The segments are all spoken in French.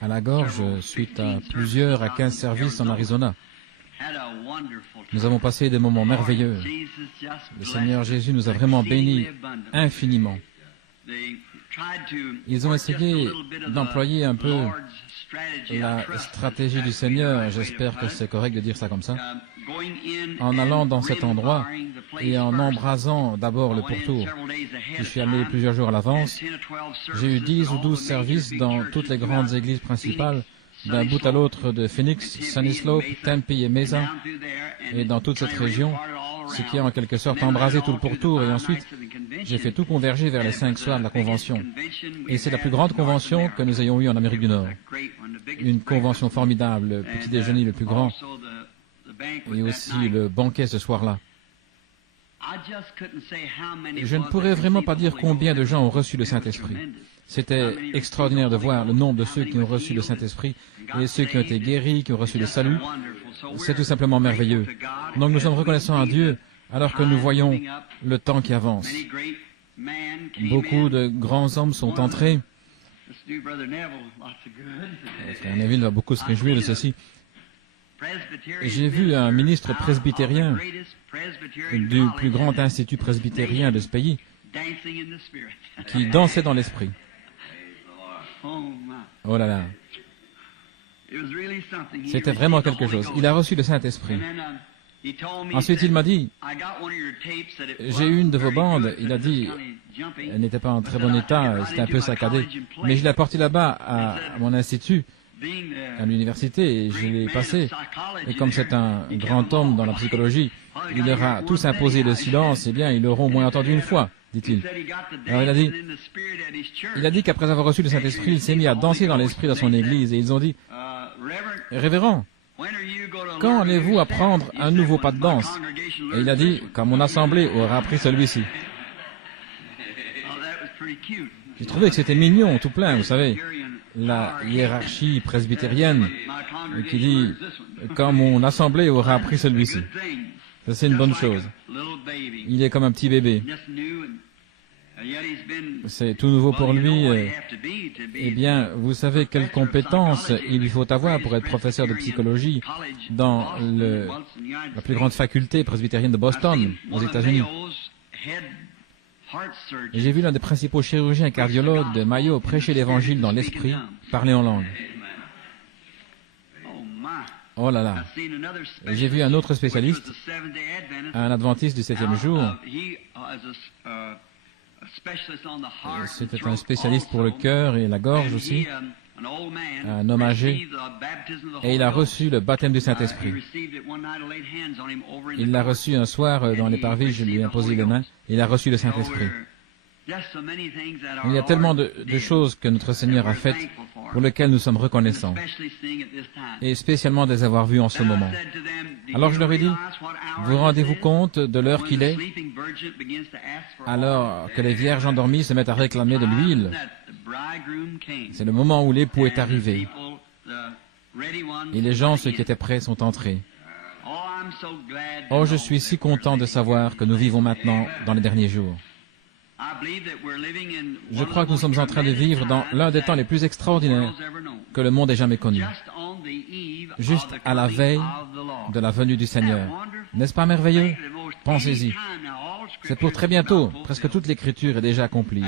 à la gorge suite à plusieurs à 15 services en Arizona. Nous avons passé des moments merveilleux. Le Seigneur Jésus nous a vraiment bénis infiniment. Ils ont essayé d'employer un peu la stratégie du Seigneur, j'espère que c'est correct de dire ça comme ça, en allant dans cet endroit et en embrasant d'abord le pourtour. Je suis allé plusieurs jours à l'avance. J'ai eu 10 ou 12 services dans toutes les grandes églises principales, d'un bout à l'autre de Phoenix, Sunny Slope, Tempe et Mesa, et dans toute cette région, ce qui a en quelque sorte embrasé tout le pourtour, et ensuite j'ai fait tout converger vers les 5 soirs de la convention. Et c'est la plus grande convention que nous ayons eue en Amérique du Nord. Une convention formidable, le petit déjeuner le plus grand, et aussi le banquet ce soir-là. Je ne pourrais vraiment pas dire combien de gens ont reçu le Saint-Esprit. C'était extraordinaire de voir le nombre de ceux qui ont reçu le Saint-Esprit et ceux qui ont été guéris, qui ont reçu le salut. C'est tout simplement merveilleux. Donc nous sommes reconnaissants à Dieu alors que nous voyons le temps qui avance. Beaucoup de grands hommes sont entrés. Frère Neville va beaucoup se réjouir de ceci. J'ai vu un ministre presbytérien du plus grand institut presbytérien de ce pays qui dansait dans l'esprit. Oh là là. C'était vraiment quelque chose. Il a reçu le Saint-Esprit. Ensuite, il m'a dit, j'ai eu une de vos bandes. Il a dit, elle n'était pas en très bon état, c'était un peu saccadé. Mais je l'ai apportée là-bas à mon institut, à l'université, et je l'ai passé. Et comme c'est un grand homme dans la psychologie, il leur a tous imposé le silence, eh bien, ils l'auront au moins entendu une fois, dit-il. Alors il a dit qu'après avoir reçu le Saint-Esprit, il s'est mis à danser dans l'esprit dans son église, et ils ont dit, Révérend, quand allez-vous apprendre un nouveau pas de danse? Et il a dit, quand mon assemblée aura appris celui-ci. J'ai trouvé que c'était mignon, tout plein, vous savez, la hiérarchie presbytérienne qui dit, quand mon assemblée aura appris celui-ci. Ça, c'est une bonne chose. Il est comme un petit bébé. C'est tout nouveau pour lui. Eh bien, vous savez quelles compétences il lui faut avoir pour être professeur de psychologie dans la plus grande faculté presbytérienne de Boston, aux États-Unis. Et j'ai vu l'un des principaux chirurgiens cardiologues de Mayo prêcher l'Évangile dans l'esprit, parler en langue. Oh là là. J'ai vu un autre spécialiste, un adventiste du 7e jour. C'était un spécialiste pour le cœur et la gorge aussi, un homme âgé, et il a reçu le baptême du Saint-Esprit. Il l'a reçu un soir dans les parvis, je lui ai imposé les mains, et il a reçu le Saint-Esprit. Il y a tellement de choses que notre Seigneur a faites pour lesquelles nous sommes reconnaissants, et spécialement de les avoir vues en ce moment. Alors je leur ai dit, vous rendez-vous compte de l'heure qu'il est, alors que les vierges endormies se mettent à réclamer de l'huile. C'est le moment où l'époux est arrivé, et les gens, ceux qui étaient prêts, sont entrés. Oh, je suis si content de savoir que nous vivons maintenant dans les derniers jours. Je crois que nous sommes en train de vivre dans l'un des temps les plus extraordinaires que le monde ait jamais connu, juste à la veille de la venue du Seigneur. N'est-ce pas merveilleux? Pensez-y. C'est pour très bientôt. Presque toute l'Écriture est déjà accomplie.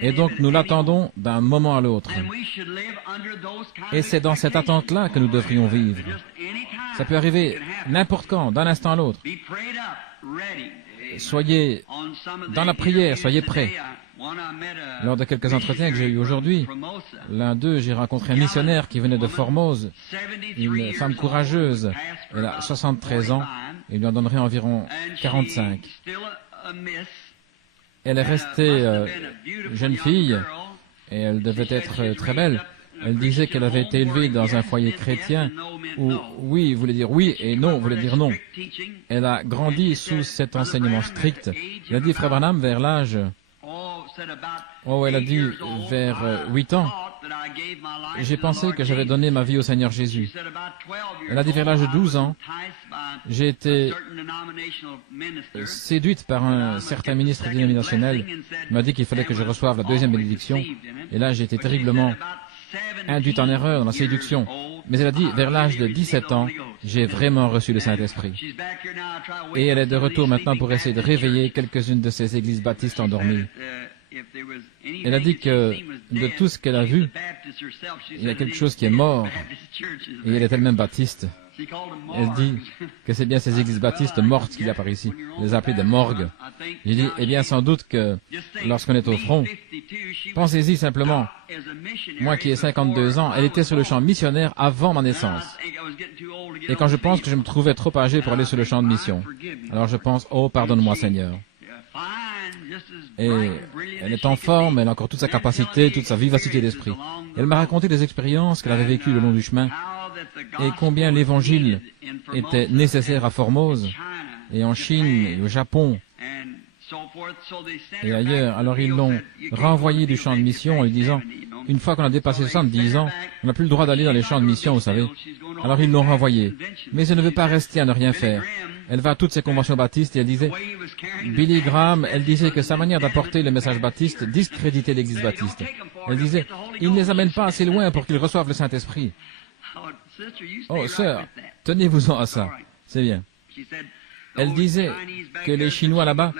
Et donc nous l'attendons d'un moment à l'autre. Et c'est dans cette attente-là que nous devrions vivre. Ça peut arriver n'importe quand, d'un instant à l'autre. Soyez dans la prière, soyez prêts. Lors de quelques entretiens que j'ai eus aujourd'hui, l'un d'eux, j'ai rencontré un missionnaire qui venait de Formose, une femme courageuse. Elle a 73 ans, et il lui en donnerait environ 45. Elle est restée jeune fille, et elle devait être très belle. Elle disait qu'elle avait été élevée dans un foyer chrétien où oui voulait dire oui et non voulait dire non. Elle a grandi sous cet enseignement strict. Elle a dit, Frère Branham, vers l'âge... Oh, elle a dit, vers 8 ans, j'ai pensé que j'avais donné ma vie au Seigneur Jésus. Elle a dit vers l'âge de 12 ans, j'ai été séduite par un certain ministre dénominationnel. Il m'a dit qu'il fallait que je reçoive la deuxième bénédiction. Et là, j'ai été terriblement induite en erreur dans la séduction. Mais elle a dit, vers l'âge de 17 ans, j'ai vraiment reçu le Saint-Esprit. Et elle est de retour maintenant pour essayer de réveiller quelques-unes de ces églises baptistes endormies. Elle a dit que de tout ce qu'elle a vu, il y a quelque chose qui est mort. Et elle est elle-même baptiste. Elle dit que c'est bien ces églises baptistes mortes qu'il y a par ici. Elle les a appelées des morgues. J'ai dit, eh bien sans doute que lorsqu'on est au front, pensez-y simplement, moi qui ai 52 ans, elle était sur le champ missionnaire avant ma naissance. Et quand je pense que je me trouvais trop âgé pour aller sur le champ de mission, alors je pense, oh pardonne-moi Seigneur. Et elle est en forme, elle a encore toute sa capacité, toute sa vivacité d'esprit. Elle m'a raconté des expériences qu'elle avait vécues le long du chemin et combien l'évangile était nécessaire à Formose et en Chine et au Japon et ailleurs. Alors ils l'ont renvoyé du champ de mission en lui disant, une fois qu'on a dépassé 70 ans, on n'a plus le droit d'aller dans les champs de mission, vous savez. Alors ils l'ont renvoyée. Mais elle ne veut pas rester à ne rien faire. Elle va à toutes ces conventions baptistes et elle disait, Billy Graham, elle disait que sa manière d'apporter le message baptiste discréditait l'église baptiste. Elle disait, il ne les amène pas assez loin pour qu'ils reçoivent le Saint-Esprit. Oh, sœur, tenez-vous-en à ça. C'est bien. Elle disait que les Chinois là-bas,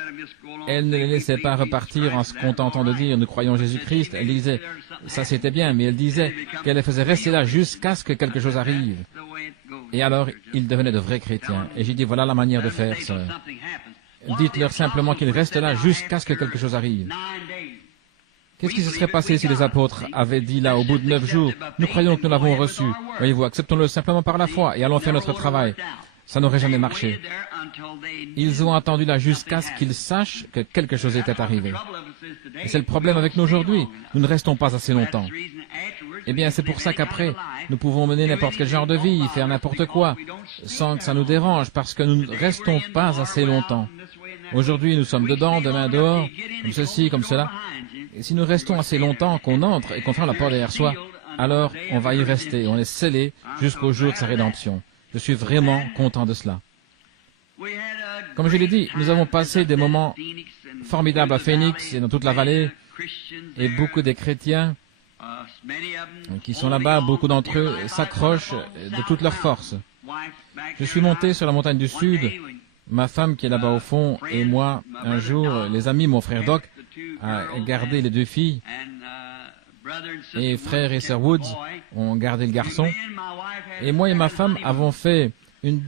elle ne les laissait pas repartir en se contentant de dire « nous croyons Jésus-Christ ». Elle disait, ça c'était bien, mais elle disait qu'elle les faisait rester là jusqu'à ce que quelque chose arrive. Et alors, ils devenaient de vrais chrétiens. Et j'ai dit, voilà la manière de faire, sœur. Dites-leur simplement qu'ils restent là jusqu'à ce que quelque chose arrive. Qu'est-ce qui se serait passé si les apôtres avaient dit là, au bout de 9 jours, nous croyons que nous l'avons reçu. Voyez-vous, acceptons-le simplement par la foi et allons faire notre travail. Ça n'aurait jamais marché. Ils ont attendu là jusqu'à ce qu'ils sachent que quelque chose était arrivé. Et c'est le problème avec nous aujourd'hui. Nous ne restons pas assez longtemps. Eh bien, c'est pour ça qu'après, nous pouvons mener n'importe quel genre de vie, faire n'importe quoi, sans que ça nous dérange, parce que nous ne restons pas assez longtemps. Aujourd'hui, nous sommes dedans, demain dehors, comme ceci, comme cela. Et si nous restons assez longtemps, qu'on entre et qu'on ferme la porte derrière soi, alors on va y rester, on est scellé jusqu'au jour de sa rédemption. Je suis vraiment content de cela. Comme je l'ai dit, nous avons passé des moments formidables à Phoenix et dans toute la vallée, et beaucoup des chrétiens qui sont là-bas, beaucoup d'entre eux s'accrochent de toute leur force. Je suis monté sur la montagne du Sud, ma femme qui est là-bas au fond, et moi, un jour, les amis, mon frère Doc, a gardé les 2 filles, et frère et sœur Woods ont gardé le garçon, et moi et ma femme avons fait un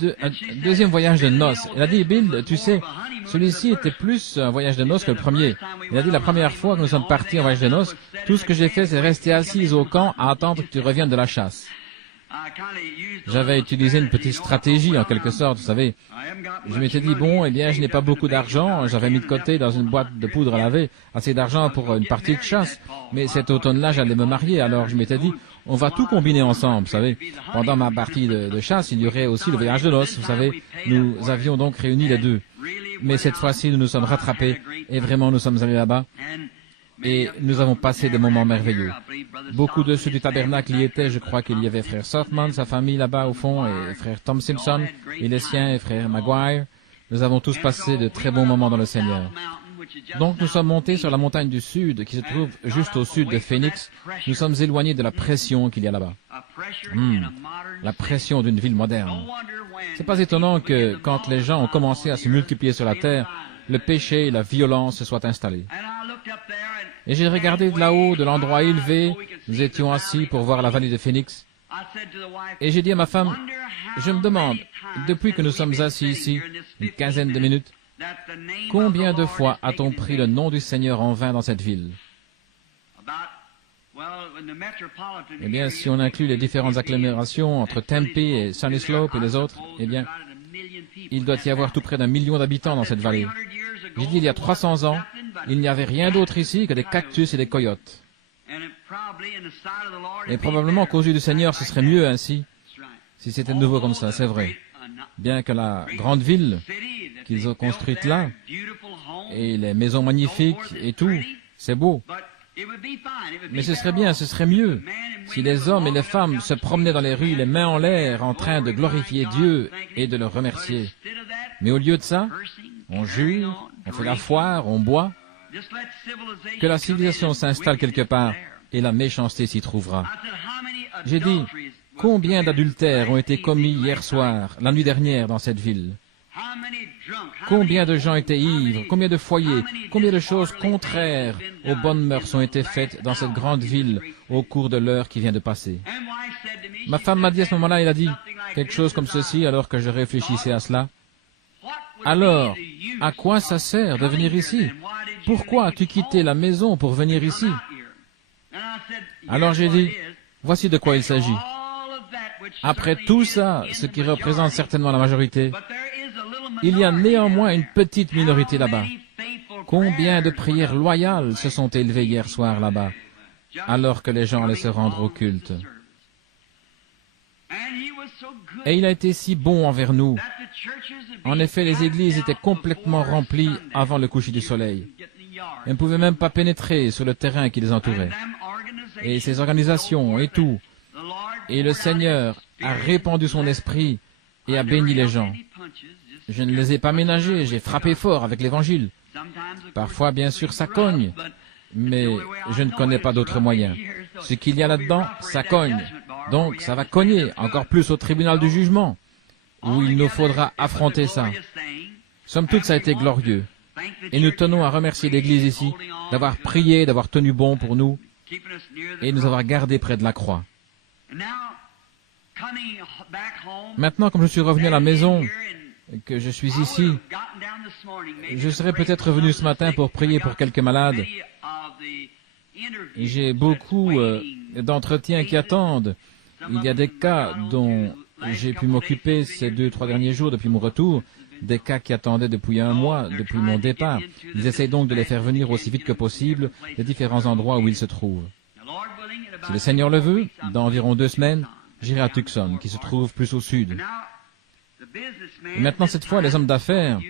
deuxième voyage de noces. Elle a dit, Bill, tu sais, celui-ci était plus un voyage de noces que le premier. Il a dit, la première fois que nous sommes partis en voyage de noces, tout ce que j'ai fait, c'est rester assise au camp à attendre que tu reviennes de la chasse. J'avais utilisé une petite stratégie, en quelque sorte, vous savez. Je m'étais dit, bon, eh bien, je n'ai pas beaucoup d'argent. J'avais mis de côté dans une boîte de poudre à laver assez d'argent pour une partie de chasse. Mais cet automne-là, j'allais me marier. Alors, je m'étais dit, on va tout combiner ensemble, vous savez. Pendant ma partie de chasse, il y aurait aussi le voyage de noces, vous savez. Nous avions donc réuni les 2. Mais cette fois-ci, nous nous sommes rattrapés. Et vraiment, nous sommes allés là-bas. Et nous avons passé des moments merveilleux. Beaucoup de ceux du tabernacle y étaient. Je crois qu'il y avait frère Softman, sa famille là-bas au fond, et frère Tom Simpson, et les siens, et frère Maguire. Nous avons tous passé de très bons moments dans le Seigneur. Donc nous sommes montés sur la montagne du Sud, qui se trouve juste au sud de Phoenix. Nous sommes éloignés de la pression qu'il y a là-bas. La pression d'une ville moderne. C'est pas étonnant que, quand les gens ont commencé à se multiplier sur la terre, le péché et la violence se soient installés. Et j'ai regardé de là-haut, de l'endroit élevé, nous étions assis pour voir la vallée de Phoenix. Et j'ai dit à ma femme, je me demande, depuis que nous sommes assis ici, une quinzaine de minutes, combien de fois a-t-on pris le nom du Seigneur en vain dans cette ville? Eh bien, si on inclut les différentes agglomérations entre Tempe et Sunny Slope et les autres, eh bien, il doit y avoir tout près d'1 million d'habitants dans cette vallée. J'ai dit, il y a 300 ans, il n'y avait rien d'autre ici que des cactus et des coyotes. Et probablement qu'aux yeux du Seigneur, ce serait mieux ainsi, si c'était de nouveau comme ça, c'est vrai. Bien que la grande ville qu'ils ont construite là, et les maisons magnifiques et tout, c'est beau. Mais ce serait bien, ce serait mieux si les hommes et les femmes se promenaient dans les rues les mains en l'air en train de glorifier Dieu et de le remercier. Mais au lieu de ça, on jure, on fait la foire, on boit. Que la civilisation s'installe quelque part et la méchanceté s'y trouvera. J'ai dit, combien d'adultères ont été commis hier soir, la nuit dernière dans cette ville? Combien de gens étaient ivres, combien de foyers, combien de choses contraires aux bonnes mœurs ont été faites dans cette grande ville au cours de l'heure qui vient de passer. Ma femme m'a dit à ce moment-là, elle a dit quelque chose comme ceci alors que je réfléchissais à cela. Alors, à quoi ça sert de venir ici? Pourquoi as-tu quitté la maison pour venir ici? Alors j'ai dit, voici de quoi il s'agit. Après tout ça, ce qui représente certainement la majorité, il y a néanmoins une petite minorité là-bas. Combien de prières loyales se sont élevées hier soir là-bas, alors que les gens allaient se rendre au culte. Et il a été si bon envers nous. En effet, les églises étaient complètement remplies avant le coucher du soleil. Elles ne pouvaient même pas pénétrer sur le terrain qui les entourait. Et ces organisations et tout. Et le Seigneur a répandu son esprit et a béni les gens. Je ne les ai pas ménagés, j'ai frappé fort avec l'Évangile. Parfois, bien sûr, ça cogne, mais je ne connais pas d'autres moyens. Ce qu'il y a là-dedans, ça cogne. Donc, ça va cogner encore plus au tribunal du jugement, où il nous faudra affronter ça. Somme toute, ça a été glorieux. Et nous tenons à remercier l'Église ici d'avoir prié, d'avoir tenu bon pour nous et de nous avoir gardés près de la croix. Maintenant, comme je suis revenu à la maison, que je suis ici, je serais peut-être venu ce matin pour prier pour quelques malades. J'ai beaucoup d'entretiens qui attendent. Il y a des cas dont j'ai pu m'occuper ces 2-3 derniers jours depuis mon retour, des cas qui attendaient depuis 1 mois, depuis mon départ. Ils essayent donc de les faire venir aussi vite que possible des différents endroits où ils se trouvent. Si le Seigneur le veut, dans environ 2 semaines, j'irai à Tucson, qui se trouve plus au sud. Et maintenant, cette fois, les hommes d'affaires,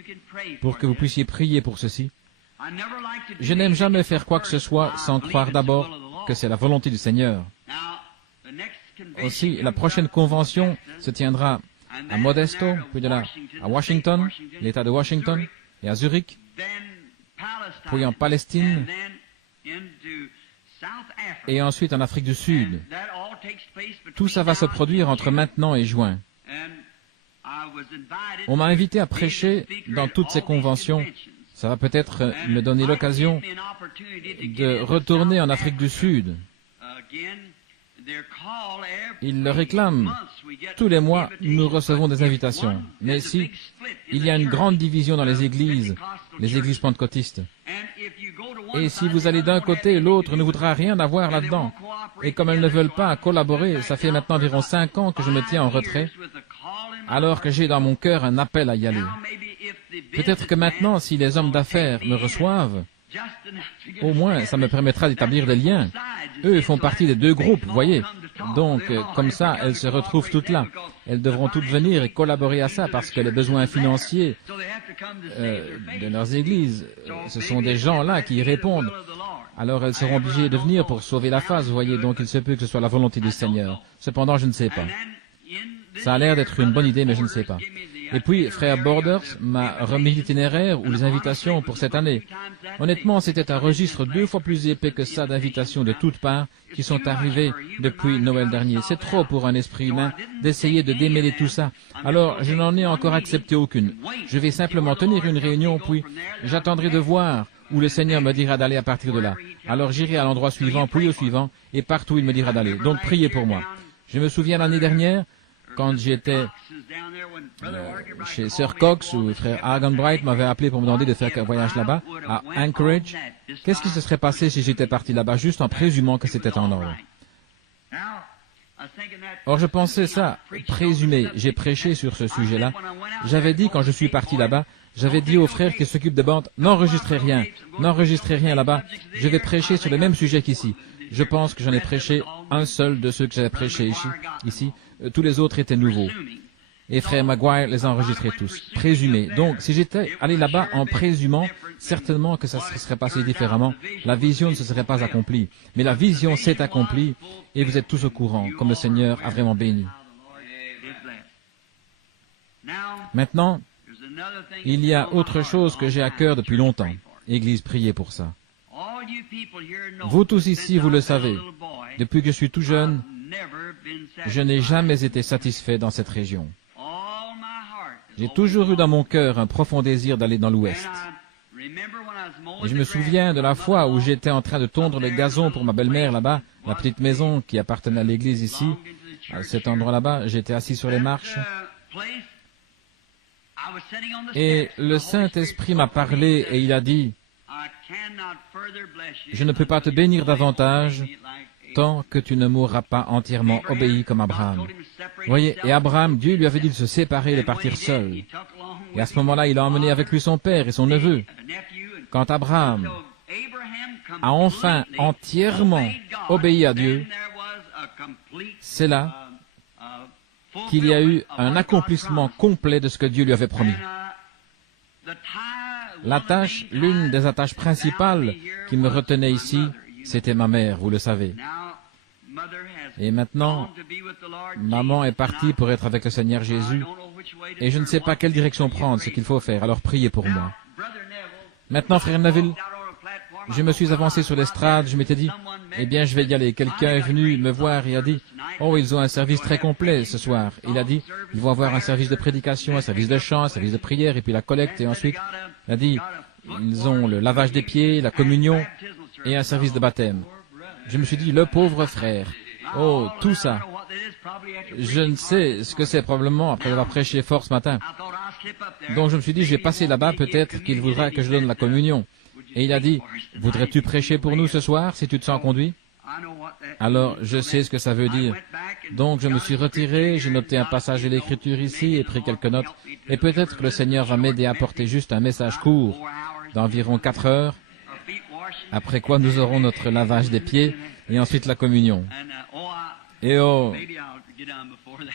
pour que vous puissiez prier pour ceci. Je n'aime jamais faire quoi que ce soit sans croire d'abord que c'est la volonté du Seigneur. Aussi, la prochaine convention se tiendra à Modesto, puis de là à Washington, l'État de Washington, et à Zurich, puis en Palestine, et ensuite en Afrique du Sud. Tout ça va se produire entre maintenant et juin. On m'a invité à prêcher dans toutes ces conventions. Ça va peut-être me donner l'occasion de retourner en Afrique du Sud. Ils le réclament. Tous les mois, nous recevons des invitations. Mais si il y a une grande division dans les églises pentecôtistes, et si vous allez d'un côté, l'autre ne voudra rien avoir là-dedans. Et comme elles ne veulent pas collaborer, ça fait maintenant environ 5 ans que je me tiens en retrait, alors que j'ai dans mon cœur un appel à y aller. Peut-être que maintenant, si les hommes d'affaires me reçoivent, au moins, ça me permettra d'établir des liens. Eux font partie des 2 groupes, vous voyez. Donc, comme ça, elles se retrouvent toutes là. Elles devront toutes venir et collaborer à ça parce que les besoins financiers de leurs églises, ce sont des gens là qui y répondent. Alors, elles seront obligées de venir pour sauver la face, vous voyez. Donc, il se peut que ce soit la volonté du Seigneur. Cependant, je ne sais pas. Ça a l'air d'être une bonne idée, mais je ne sais pas. Et puis, frère Borders m'a remis l'itinéraire ou les invitations pour cette année. Honnêtement, c'était un registre 2 fois plus épais que ça d'invitations de toutes parts qui sont arrivées depuis Noël dernier. C'est trop pour un esprit humain d'essayer de démêler tout ça. Alors, je n'en ai encore accepté aucune. Je vais simplement tenir une réunion, puis j'attendrai de voir où le Seigneur me dira d'aller à partir de là. Alors, j'irai à l'endroit suivant, puis au suivant, et partout il me dira d'aller. Donc, priez pour moi. Je me souviens l'année dernière, quand j'étais chez Sir Cox, où frère Arganbright m'avait appelé pour me demander de faire un voyage là-bas, à Anchorage. Qu'est-ce qui se serait passé si j'étais parti là-bas, juste en présumant que c'était en ordre? Or, je pensais ça, présumer. J'ai prêché sur ce sujet-là. J'avais dit, quand je suis parti là-bas, j'avais dit aux frères qui s'occupent de bandes, n'enregistrez rien là-bas. Je vais prêcher sur le même sujet qu'ici. Je pense que j'en ai prêché un seul de ceux que j'avais prêché ici. Tous les autres étaient nouveaux. et frère Maguire les a enregistrés tous, présumés. Donc, si j'étais allé là-bas en présumant, certainement que ça se serait passé différemment. La vision ne se serait pas accomplie. Mais la vision s'est accomplie, et vous êtes tous au courant, comme le Seigneur a vraiment béni. Maintenant, il y a autre chose que j'ai à cœur depuis longtemps. Église, priez pour ça. Vous tous ici, vous le savez, depuis que je suis tout jeune, je n'ai jamais été satisfait dans cette région. J'ai toujours eu dans mon cœur un profond désir d'aller dans l'Ouest. Et je me souviens de la fois où j'étais en train de tondre le gazon pour ma belle-mère là-bas, la petite maison qui appartenait à l'église ici. À cet endroit là-bas, j'étais assis sur les marches. Et le Saint-Esprit m'a parlé et il a dit, « Je ne peux pas te bénir davantage tant que tu ne m'auras pas entièrement obéi comme Abraham. » Voyez, et Abraham, Dieu lui avait dit de se séparer et de partir seul. Et à ce moment-là, il a emmené avec lui son père et son neveu. Quand Abraham a enfin entièrement obéi à Dieu, c'est là qu'il y a eu un accomplissement complet de ce que Dieu lui avait promis. La tâche, l'une des attaches principales qui me retenait ici, c'était ma mère, vous le savez. Et maintenant, maman est partie pour être avec le Seigneur Jésus, et je ne sais pas quelle direction prendre, ce qu'il faut faire, alors priez pour moi. Maintenant, frère Neville, je me suis avancé sur l'estrade, je m'étais dit, eh bien, je vais y aller. Quelqu'un est venu me voir et a dit, oh, ils ont un service très complet ce soir. Il a dit, ils vont avoir un service de prédication, un service de chant, un service de prière, et puis la collecte, et ensuite, il a dit, ils ont le lavage des pieds, la communion, et un service de baptême. Je me suis dit, le pauvre frère, oh, tout ça. Je ne sais ce que c'est probablement après avoir prêché fort ce matin. Donc je me suis dit, je vais passer là-bas, peut-être qu'il voudra que je donne la communion. Et il a dit, voudrais-tu prêcher pour nous ce soir, si tu te sens conduit? Alors, je sais ce que ça veut dire. Donc, je me suis retiré, j'ai noté un passage de l'Écriture ici et pris quelques notes. Et peut-être que le Seigneur va m'aider à apporter juste un message court, d'environ 4 heures, après quoi nous aurons notre lavage des pieds et ensuite la communion. Et oh,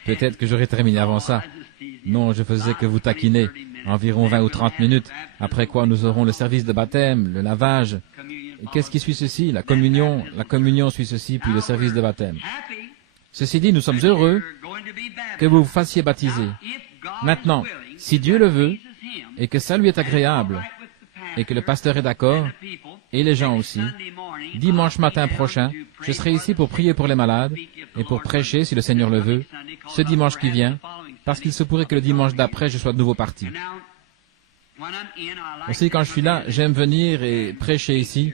peut-être que j'aurai terminé avant ça. Non, je faisais que vous taquiner. Environ 20 ou 30 minutes, après quoi nous aurons le service de baptême, le lavage. Qu'est-ce qui suit ceci? La communion suit ceci, puis le service de baptême. Ceci dit, nous sommes heureux que vous vous fassiez baptiser. Maintenant, si Dieu le veut, et que ça lui est agréable, et que le pasteur est d'accord, et les gens aussi, dimanche matin prochain, je serai ici pour prier pour les malades, et pour prêcher, si le Seigneur le veut, ce dimanche qui vient, parce qu'il se pourrait que le dimanche d'après, je sois de nouveau parti. Aussi, quand je suis là, j'aime venir et prêcher ici,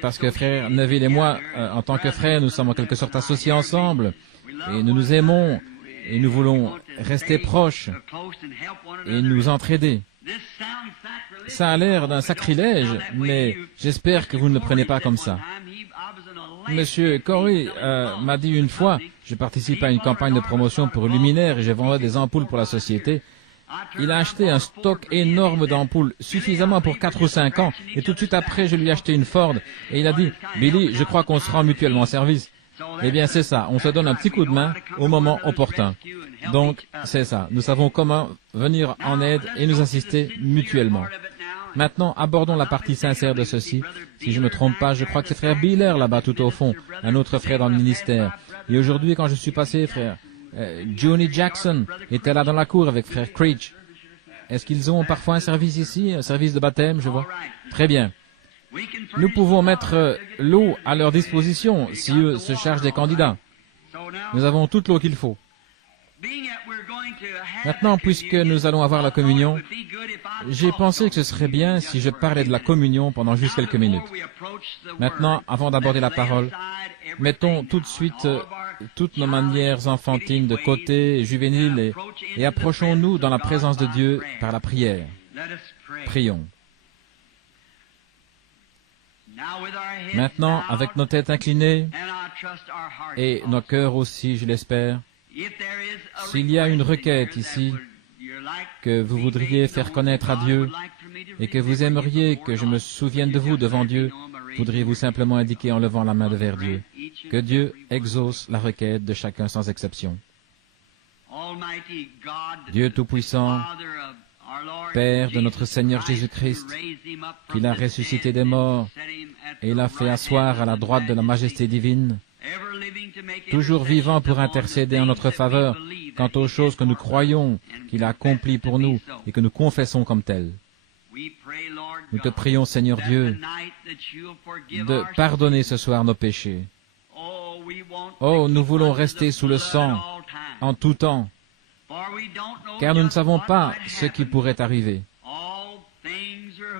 parce que frère Neville et moi, en tant que frères, nous sommes en quelque sorte associés ensemble, et nous nous aimons, et nous voulons rester proches, et nous entraider. Ça a l'air d'un sacrilège, mais j'espère que vous ne le prenez pas comme ça. Monsieur Corey m'a dit une fois, je participe à une campagne de promotion pour Luminaire et je vendais des ampoules pour la société. Il a acheté un stock énorme d'ampoules, suffisamment pour 4 ou 5 ans, et tout de suite après, je lui ai acheté une Ford, et il a dit, « Billy, je crois qu'on se rend mutuellement service. » Eh bien, c'est ça, on se donne un petit coup de main au moment opportun. Donc, c'est ça, nous savons comment venir en aide et nous assister mutuellement. Maintenant, abordons la partie sincère de ceci. Si je ne me trompe pas, je crois que c'est frère Biller là-bas tout au fond, un autre frère dans le ministère. Et aujourd'hui, quand je suis passé, frère Johnny Jackson était là dans la cour avec frère Creech. Est-ce qu'ils ont parfois un service ici, un service de baptême, je vois? Très bien. Nous pouvons mettre l'eau à leur disposition si eux se chargent des candidats. Nous avons toute l'eau qu'il faut. Maintenant, puisque nous allons avoir la communion, j'ai pensé que ce serait bien si je parlais de la communion pendant juste quelques minutes. Maintenant, avant d'aborder la parole, mettons tout de suite toutes nos manières enfantines de côté, juvéniles, et approchons-nous dans la présence de Dieu par la prière. Prions. Maintenant, avec nos têtes inclinées et nos cœurs aussi, je l'espère, s'il y a une requête ici que vous voudriez faire connaître à Dieu et que vous aimeriez que je me souvienne de vous devant Dieu, voudriez-vous simplement indiquer en levant la main vers Dieu. Que Dieu exauce la requête de chacun sans exception. Dieu Tout-Puissant, Père de notre Seigneur Jésus-Christ, qu'il a ressuscité des morts et l'a fait asseoir à la droite de la majesté divine, toujours vivant pour intercéder en notre faveur quant aux choses que nous croyons qu'il a accomplies pour nous et que nous confessons comme telles. Nous te prions, Seigneur Dieu, de pardonner ce soir nos péchés. Oh, nous voulons rester sous le sang en tout temps, car nous ne savons pas ce qui pourrait arriver.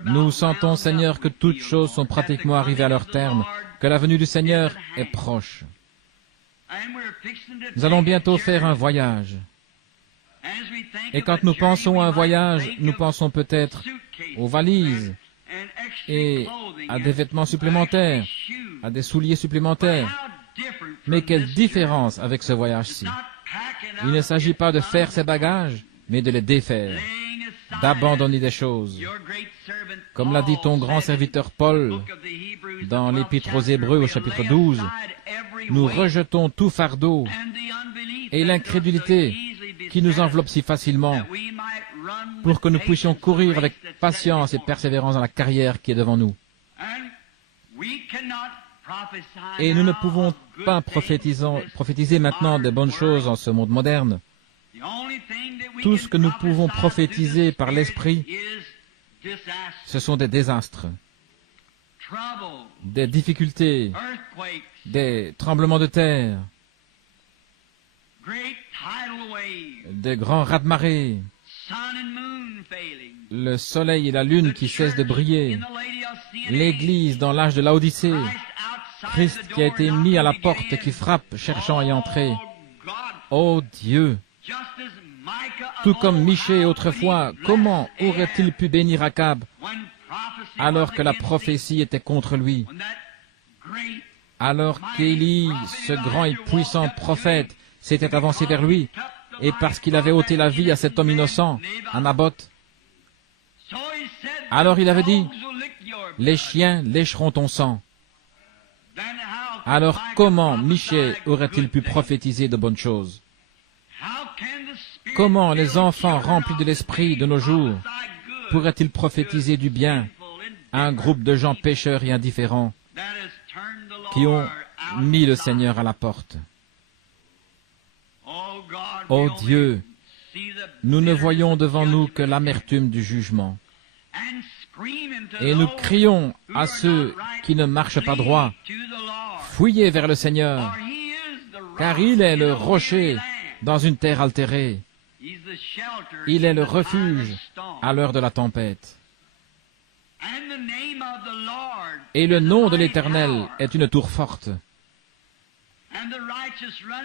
Nous sentons, Seigneur, que toutes choses sont pratiquement arrivées à leur terme, que la venue du Seigneur est proche. Nous allons bientôt faire un voyage. Et quand nous pensons à un voyage, nous pensons peut-être aux valises et à des vêtements supplémentaires, à des souliers supplémentaires. Mais quelle différence avec ce voyage-ci! Il ne s'agit pas de faire ses bagages, mais de les défaire, d'abandonner des choses. Comme l'a dit ton grand serviteur Paul dans l'Épître aux Hébreux au chapitre 12, nous rejetons tout fardeau et l'incrédulité qui nous enveloppe si facilement pour que nous puissions courir avec patience et persévérance dans la carrière qui est devant nous. Et nous ne pouvons pas prophétiser maintenant de bonnes choses en ce monde moderne. Tout ce que nous pouvons prophétiser par l'Esprit, ce sont des désastres, des difficultés, des tremblements de terre, des grands raz-de-marée, le soleil et la lune qui cessent de briller, l'Église dans l'âge de Laodicée, Christ qui a été mis à la porte, qui frappe, cherchant à y entrer. Ô Dieu! Tout comme Michée autrefois, comment aurait-il pu bénir Akab alors que la prophétie était contre lui? Alors qu'Élie, ce grand et puissant prophète, s'était avancé vers lui, et parce qu'il avait ôté la vie à cet homme innocent, à Naboth, alors il avait dit, « Les chiens lécheront ton sang. » Alors comment Michée aurait-il pu prophétiser de bonnes choses? Comment les enfants remplis de l'esprit de nos jours pourraient-ils prophétiser du bien à un groupe de gens pécheurs et indifférents qui ont mis le Seigneur à la porte? Ô Dieu, nous ne voyons devant nous que l'amertume du jugement. Et nous crions à ceux qui ne marchent pas droit, fuyez vers le Seigneur, car il est le rocher dans une terre altérée. Il est le refuge à l'heure de la tempête. Et le nom de l'Éternel est une tour forte.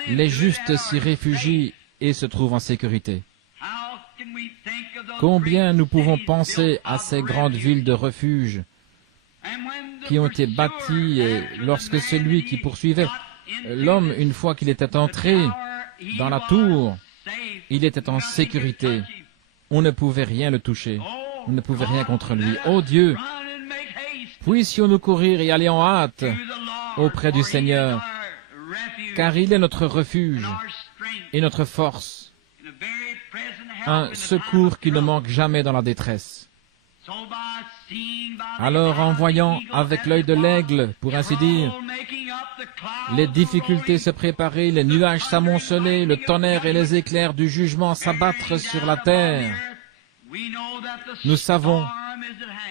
Les justes s'y réfugient et se trouvent en sécurité. Combien nous pouvons penser à ces grandes villes de refuge qui ont été bâties et lorsque celui qui poursuivait l'homme, une fois qu'il était entré dans la tour, il était en sécurité. On ne pouvait rien le toucher. On ne pouvait rien contre lui. Ô Dieu, puissions-nous courir et aller en hâte auprès du Seigneur, car il est notre refuge et notre force, un secours qui ne manque jamais dans la détresse. Alors, en voyant avec l'œil de l'aigle, pour ainsi dire, les difficultés se préparer, les nuages s'amonceler, le tonnerre et les éclairs du jugement s'abattre sur la terre, nous savons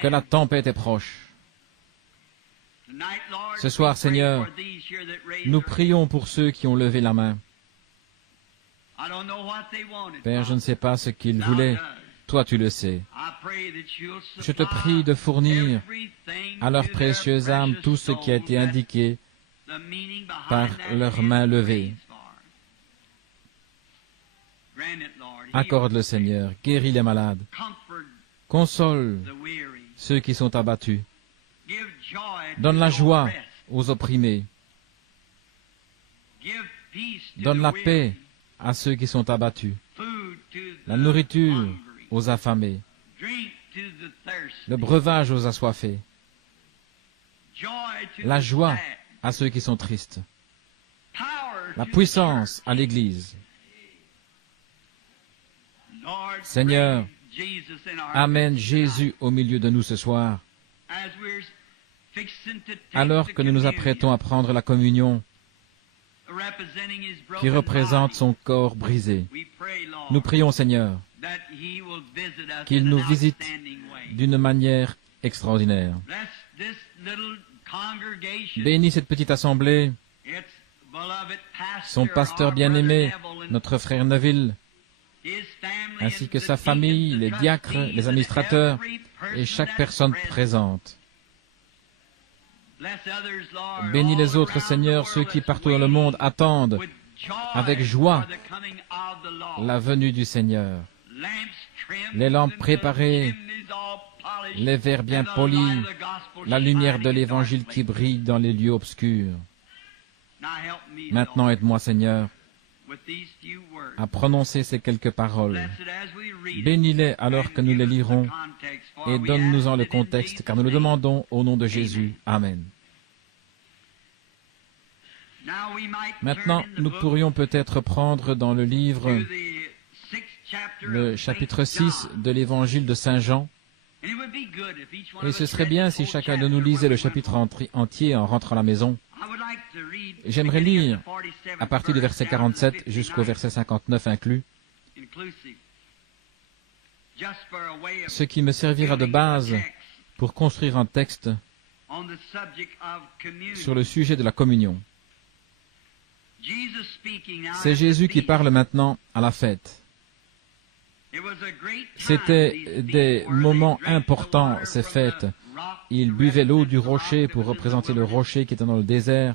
que la tempête est proche. Ce soir, Seigneur, nous prions pour ceux qui ont levé la main. Père, je ne sais pas ce qu'ils voulaient. Toi, tu le sais. Je te prie de fournir à leur précieuse âme tout ce qui a été indiqué par leurs mains levées. Accorde-le, Seigneur. Guéris les malades. Console ceux qui sont abattus. Donne la joie aux opprimés. Donne la paix à ceux qui sont abattus. La nourriture aux affamés. Le breuvage aux assoiffés. La joie à ceux qui sont tristes. La puissance à l'Église. Seigneur, amène Jésus au milieu de nous ce soir. Alors que nous nous apprêtons à prendre la communion qui représente son corps brisé, nous prions, Seigneur, qu'il nous visite d'une manière extraordinaire. Bénis cette petite assemblée, son pasteur bien-aimé, notre frère Neville, ainsi que sa famille, les diacres, les administrateurs et chaque personne présente. Bénis les autres, Seigneur, ceux qui partout dans le monde attendent avec joie la venue du Seigneur. Les lampes préparées, les verres bien polis, la lumière de l'Évangile qui brille dans les lieux obscurs. Maintenant, aide-moi, Seigneur, à prononcer ces quelques paroles. Bénis-les alors que nous les lirons et donne-nous-en le contexte, car nous le demandons au nom de Jésus. Amen. Maintenant, nous pourrions peut-être prendre dans le livre, le chapitre 6 de l'Évangile de Saint Jean, et ce serait bien si chacun de nous lisait le chapitre entier en rentrant à la maison. J'aimerais lire à partir du verset 47 jusqu'au verset 59 inclus, ce qui me servira de base pour construire un texte sur le sujet de la communion. C'est Jésus qui parle maintenant à la fête. C'était des moments importants, ces fêtes. Ils buvaient l'eau du rocher pour représenter le rocher qui était dans le désert.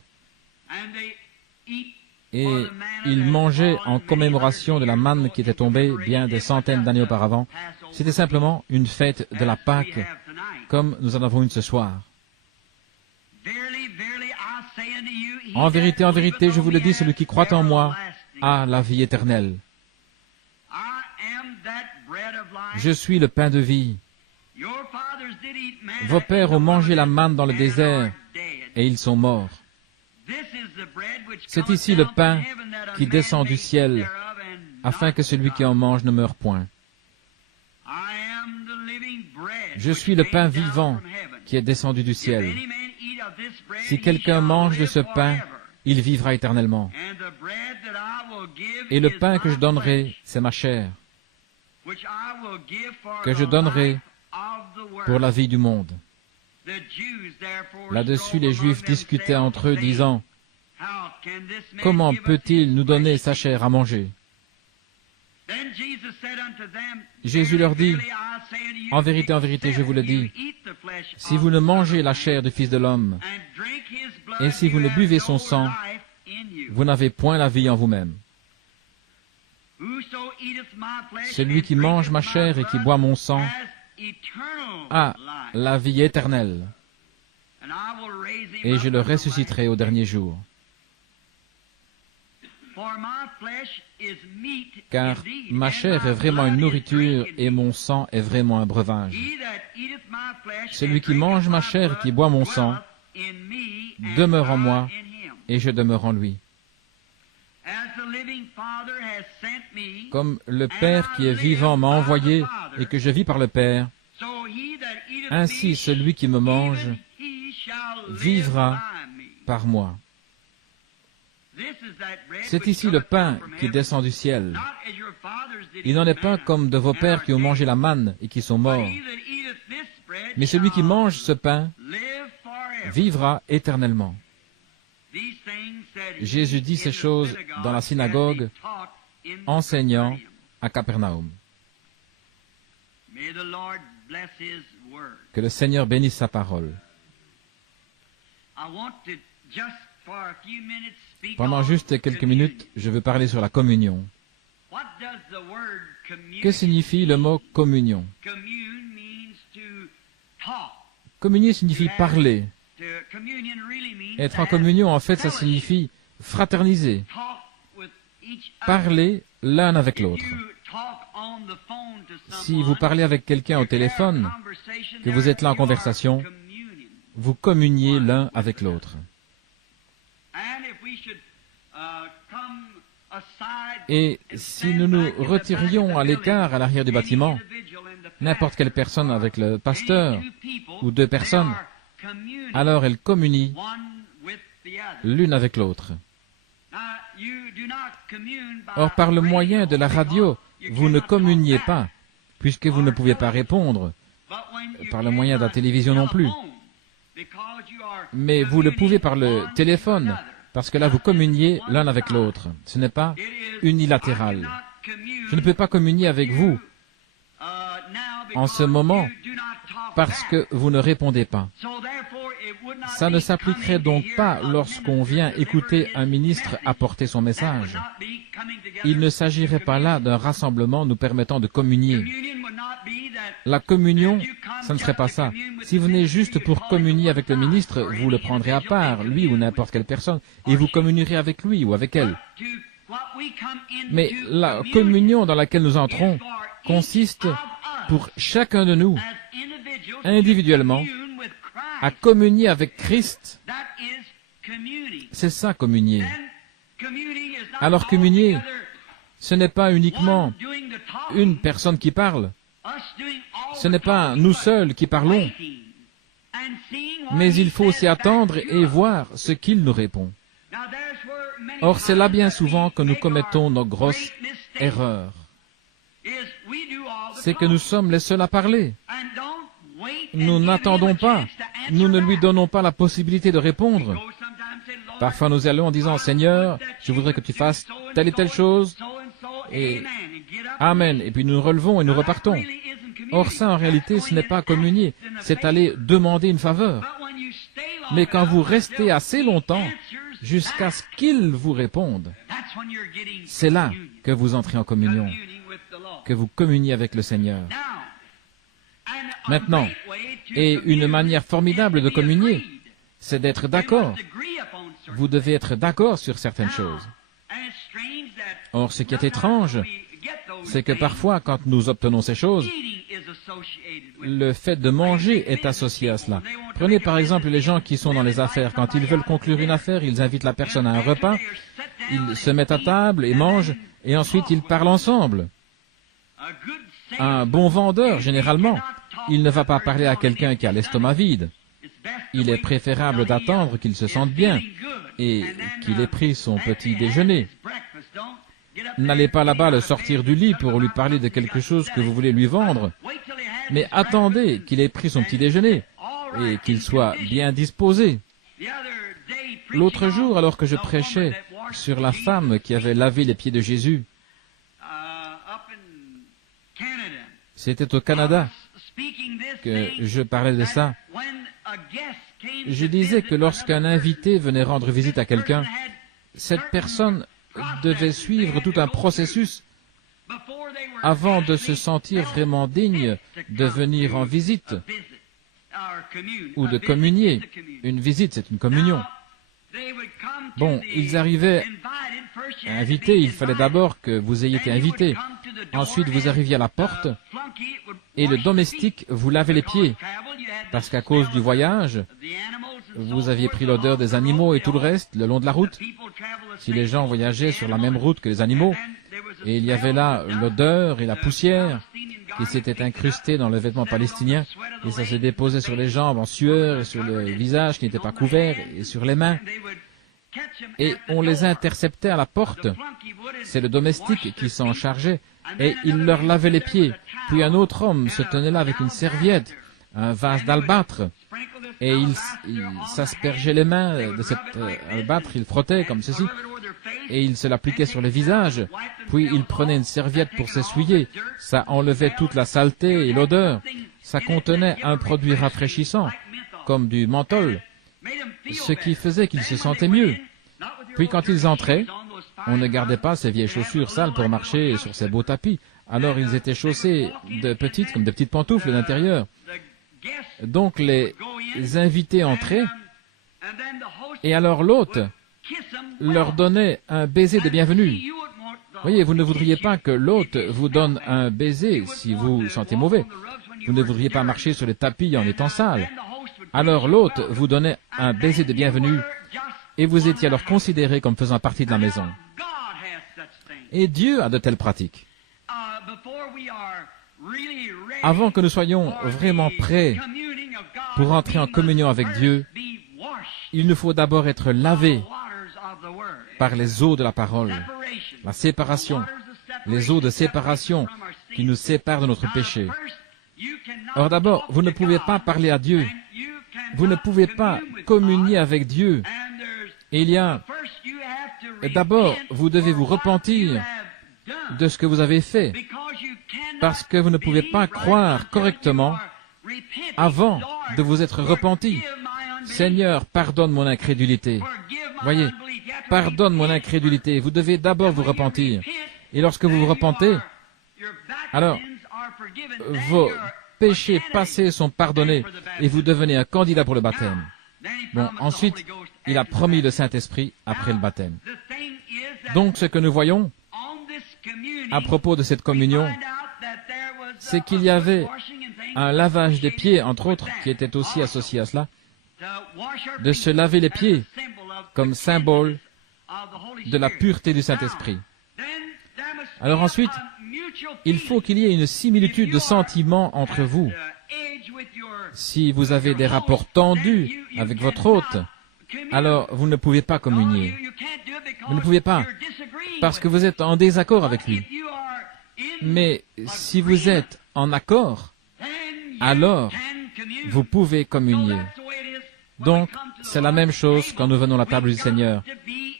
Et ils mangeaient en commémoration de la manne qui était tombée bien des centaines d'années auparavant. C'était simplement une fête de la Pâque, comme nous en avons une ce soir. En vérité, je vous le dis, celui qui croit en moi a la vie éternelle. Je suis le pain de vie. Vos pères ont mangé la manne dans le désert et ils sont morts. C'est ici le pain qui descend du ciel, afin que celui qui en mange ne meure point. Je suis le pain vivant qui est descendu du ciel. Si quelqu'un mange de ce pain, il vivra éternellement. Et le pain que je donnerai, c'est ma chair, que je donnerai pour la vie du monde. Là-dessus, les Juifs discutaient entre eux, disant, « Comment peut-il nous donner sa chair à manger ?» Jésus leur dit, « En vérité, je vous le dis, si vous ne mangez la chair du Fils de l'homme, et si vous ne buvez son sang, vous n'avez point la vie en vous-même. Celui qui mange ma chair et qui boit mon sang a la vie éternelle, et je le ressusciterai au dernier jour. Car ma chair est vraiment une nourriture et mon sang est vraiment un breuvage. Celui qui mange ma chair et qui boit mon sang demeure en moi et je demeure en lui. Comme le Père qui est vivant m'a envoyé et que je vis par le Père, ainsi celui qui me mange vivra par moi. C'est ici le pain qui descend du ciel. Il n'en est pas comme de vos pères qui ont mangé la manne et qui sont morts. Mais celui qui mange ce pain vivra éternellement. Jésus dit ces choses dans la synagogue, enseignant à Capernaum. Que le Seigneur bénisse sa parole. Pendant juste quelques minutes, je veux parler sur la communion. Que signifie le mot communion? Communier signifie parler. Être en communion, en fait, ça signifie fraterniser. Parler l'un avec l'autre. Si vous parlez avec quelqu'un au téléphone, que vous êtes là en conversation, vous communiez l'un avec l'autre. Et si nous nous retirions à l'écart, à l'arrière du bâtiment, n'importe quelle personne avec le pasteur, ou deux personnes, alors elles communient l'une avec l'autre. Or, par le moyen de la radio, vous ne communiez pas, puisque vous ne pouvez pas répondre, par le moyen de la télévision non plus. Mais vous le pouvez par le téléphone, parce que là, vous communiez l'un avec l'autre. Ce n'est pas unilatéral. Je ne peux pas communier avec vous en ce moment parce que vous ne répondez pas. Ça ne s'appliquerait donc pas lorsqu'on vient écouter un ministre apporter son message. Il ne s'agirait pas là d'un rassemblement nous permettant de communier. La communion, ça ne serait pas ça. Si vous venez juste pour communier avec le ministre, vous le prendrez à part, lui ou n'importe quelle personne, et vous communierez avec lui ou avec elle. Mais la communion dans laquelle nous entrons consiste pour chacun de nous, individuellement, à communier avec Christ. C'est ça, communier. Alors, communier, ce n'est pas uniquement une personne qui parle. Ce n'est pas nous seuls qui parlons. Mais il faut aussi attendre et voir ce qu'il nous répond. Or, c'est là bien souvent que nous commettons nos grosses erreurs. C'est que nous sommes les seuls à parler. Nous n'attendons pas. Nous ne lui donnons pas la possibilité de répondre. Parfois, nous allons en disant, « Seigneur, je voudrais que tu fasses telle et telle chose. » Et Amen. Et puis nous nous relevons et nous repartons. Or, ça, en réalité, ce n'est pas communier. C'est aller demander une faveur. Mais quand vous restez assez longtemps, jusqu'à ce qu'il vous réponde, c'est là que vous entrez en communion, que vous communiez avec le Seigneur. Maintenant, et une manière formidable de communier, c'est d'être d'accord. Vous devez être d'accord sur certaines choses. Or, ce qui est étrange, c'est que parfois, quand nous obtenons ces choses, le fait de manger est associé à cela. Prenez par exemple les gens qui sont dans les affaires. Quand ils veulent conclure une affaire, ils invitent la personne à un repas, ils se mettent à table et mangent, et ensuite ils parlent ensemble. Un bon vendeur, généralement, il ne va pas parler à quelqu'un qui a l'estomac vide. Il est préférable d'attendre qu'il se sente bien et qu'il ait pris son petit déjeuner. N'allez pas là-bas le sortir du lit pour lui parler de quelque chose que vous voulez lui vendre, mais attendez qu'il ait pris son petit déjeuner et qu'il soit bien disposé. L'autre jour, alors que je prêchais sur la femme qui avait lavé les pieds de Jésus, c'était au Canada que je parlais de ça. Je disais que lorsqu'un invité venait rendre visite à quelqu'un, cette personne devait suivre tout un processus avant de se sentir vraiment digne de venir en visite ou de communier. Une visite, c'est une communion. Bon, ils arrivaient invités, il fallait d'abord que vous ayez été invité. Ensuite, vous arriviez à la porte et le domestique vous lavait les pieds. Parce qu'à cause du voyage, vous aviez pris l'odeur des animaux et tout le reste le long de la route. Si les gens voyageaient sur la même route que les animaux, et il y avait là l'odeur et la poussière qui s'étaient incrustées dans le vêtement palestinien, et ça se déposait sur les jambes en sueur et sur le visage qui n'était pas couvert et sur les mains. Et on les interceptait à la porte. C'est le domestique qui s'en chargeait, et il leur lavait les pieds. Puis un autre homme se tenait là avec une serviette, un vase d'albâtre, et il s'aspergeait les mains de cet albâtre, il frottait comme ceci, et il se l'appliquait sur le visage, puis il prenait une serviette pour s'essuyer. Ça enlevait toute la saleté et l'odeur. Ça contenait un produit rafraîchissant, comme du menthol, ce qui faisait qu'ils se sentaient mieux. Puis quand ils entraient, on ne gardait pas ces vieilles chaussures sales pour marcher sur ces beaux tapis. Alors ils étaient chaussés de petites, comme de petites pantoufles d'intérieur. Donc les invités entraient, et alors l'hôte leur donnait un baiser de bienvenue. Voyez, vous ne voudriez pas que l'hôte vous donne un baiser si vous sentez mauvais. Vous ne voudriez pas marcher sur les tapis en étant sale. Alors l'hôte vous donnait un baiser de bienvenue, et vous étiez alors considéré comme faisant partie de la maison. Et Dieu a de telles pratiques. Avant que nous soyons vraiment prêts pour entrer en communion avec Dieu, il nous faut d'abord être lavés par les eaux de la parole, la séparation, les eaux de séparation qui nous séparent de notre péché. Or d'abord, vous ne pouvez pas parler à Dieu, vous ne pouvez pas communier avec Dieu. Et il y a, d'abord, vous devez vous repentir de ce que vous avez fait, parce que vous ne pouvez pas croire correctement avant de vous être repenti. Seigneur, pardonne mon incrédulité. Voyez, pardonne mon incrédulité. Vous devez d'abord vous repentir. Et lorsque vous vous repentez, alors vos péchés passés sont pardonnés et vous devenez un candidat pour le baptême. Bon, ensuite, il a promis le Saint-Esprit après le baptême. Donc, ce que nous voyons à propos de cette communion, c'est qu'il y avait un lavage des pieds, entre autres, qui était aussi associé à cela, de se laver les pieds comme symbole de la pureté du Saint-Esprit. Alors ensuite, il faut qu'il y ait une similitude de sentiments entre vous. Si vous avez des rapports tendus avec votre hôte, alors vous ne pouvez pas communier. Vous ne pouvez pas, parce que vous êtes en désaccord avec lui. Mais si vous êtes en accord, alors vous pouvez communier. Donc, c'est la même chose quand nous venons à la table du Seigneur.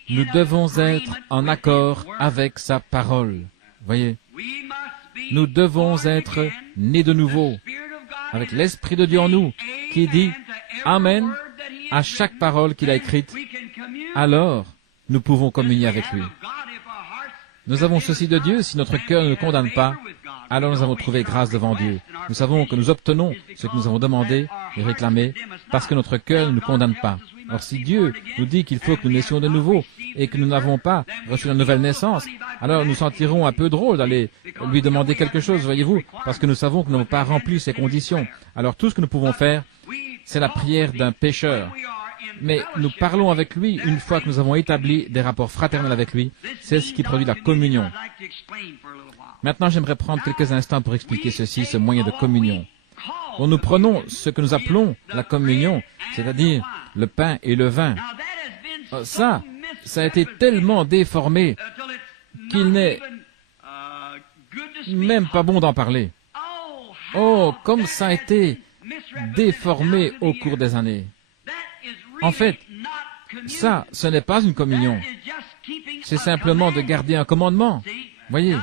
Nous devons être en accord avec sa parole. Voyez, nous devons être nés de nouveau, avec l'Esprit de Dieu en nous, qui dit « Amen » à chaque parole qu'il a écrite. Alors, nous pouvons communier avec lui. Nous avons ceci de Dieu, si notre cœur ne nous condamne pas, alors nous avons trouvé grâce devant Dieu. Nous savons que nous obtenons ce que nous avons demandé et réclamé, parce que notre cœur ne nous condamne pas. Or, si Dieu nous dit qu'il faut que nous naissions de nouveau et que nous n'avons pas reçu la nouvelle naissance, alors nous sentirons un peu drôle d'aller lui demander quelque chose, voyez-vous, parce que nous savons que nous n'avons pas rempli ces conditions. Alors, tout ce que nous pouvons faire, c'est la prière d'un pécheur. Mais nous parlons avec lui une fois que nous avons établi des rapports fraternels avec lui. C'est ce qui produit la communion. Maintenant, j'aimerais prendre quelques instants pour expliquer ceci, ce moyen de communion. Bon, nous prenons ce que nous appelons la communion, c'est-à-dire le pain et le vin. Ça a été tellement déformé qu'il n'est même pas bon d'en parler. Oh, comme ça a été déformé au cours des années. En fait, ça, ce n'est pas une communion. C'est simplement de garder un commandement. Voyez.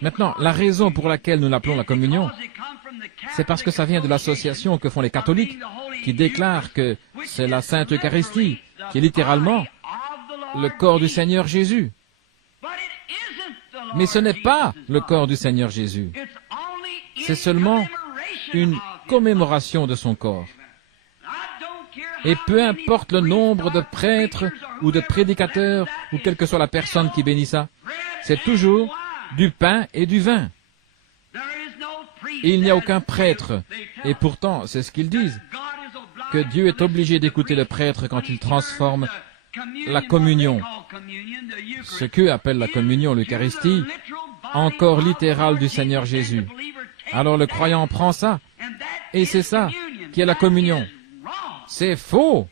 Maintenant, la raison pour laquelle nous l'appelons la communion, c'est parce que ça vient de l'association que font les catholiques, qui déclarent que c'est la Sainte Eucharistie, qui est littéralement le corps du Seigneur Jésus. Mais ce n'est pas le corps du Seigneur Jésus. C'est seulement une commémoration de son corps. Et peu importe le nombre de prêtres ou de prédicateurs ou quelle que soit la personne qui bénit ça, c'est toujours du pain et du vin. Et il n'y a aucun prêtre. Et pourtant, c'est ce qu'ils disent, que Dieu est obligé d'écouter le prêtre quand il transforme la communion, ce qu'eux appellent la communion, l'Eucharistie, en corps littéral du Seigneur Jésus. Alors le croyant prend ça, et c'est ça qui est la communion. C'est faux.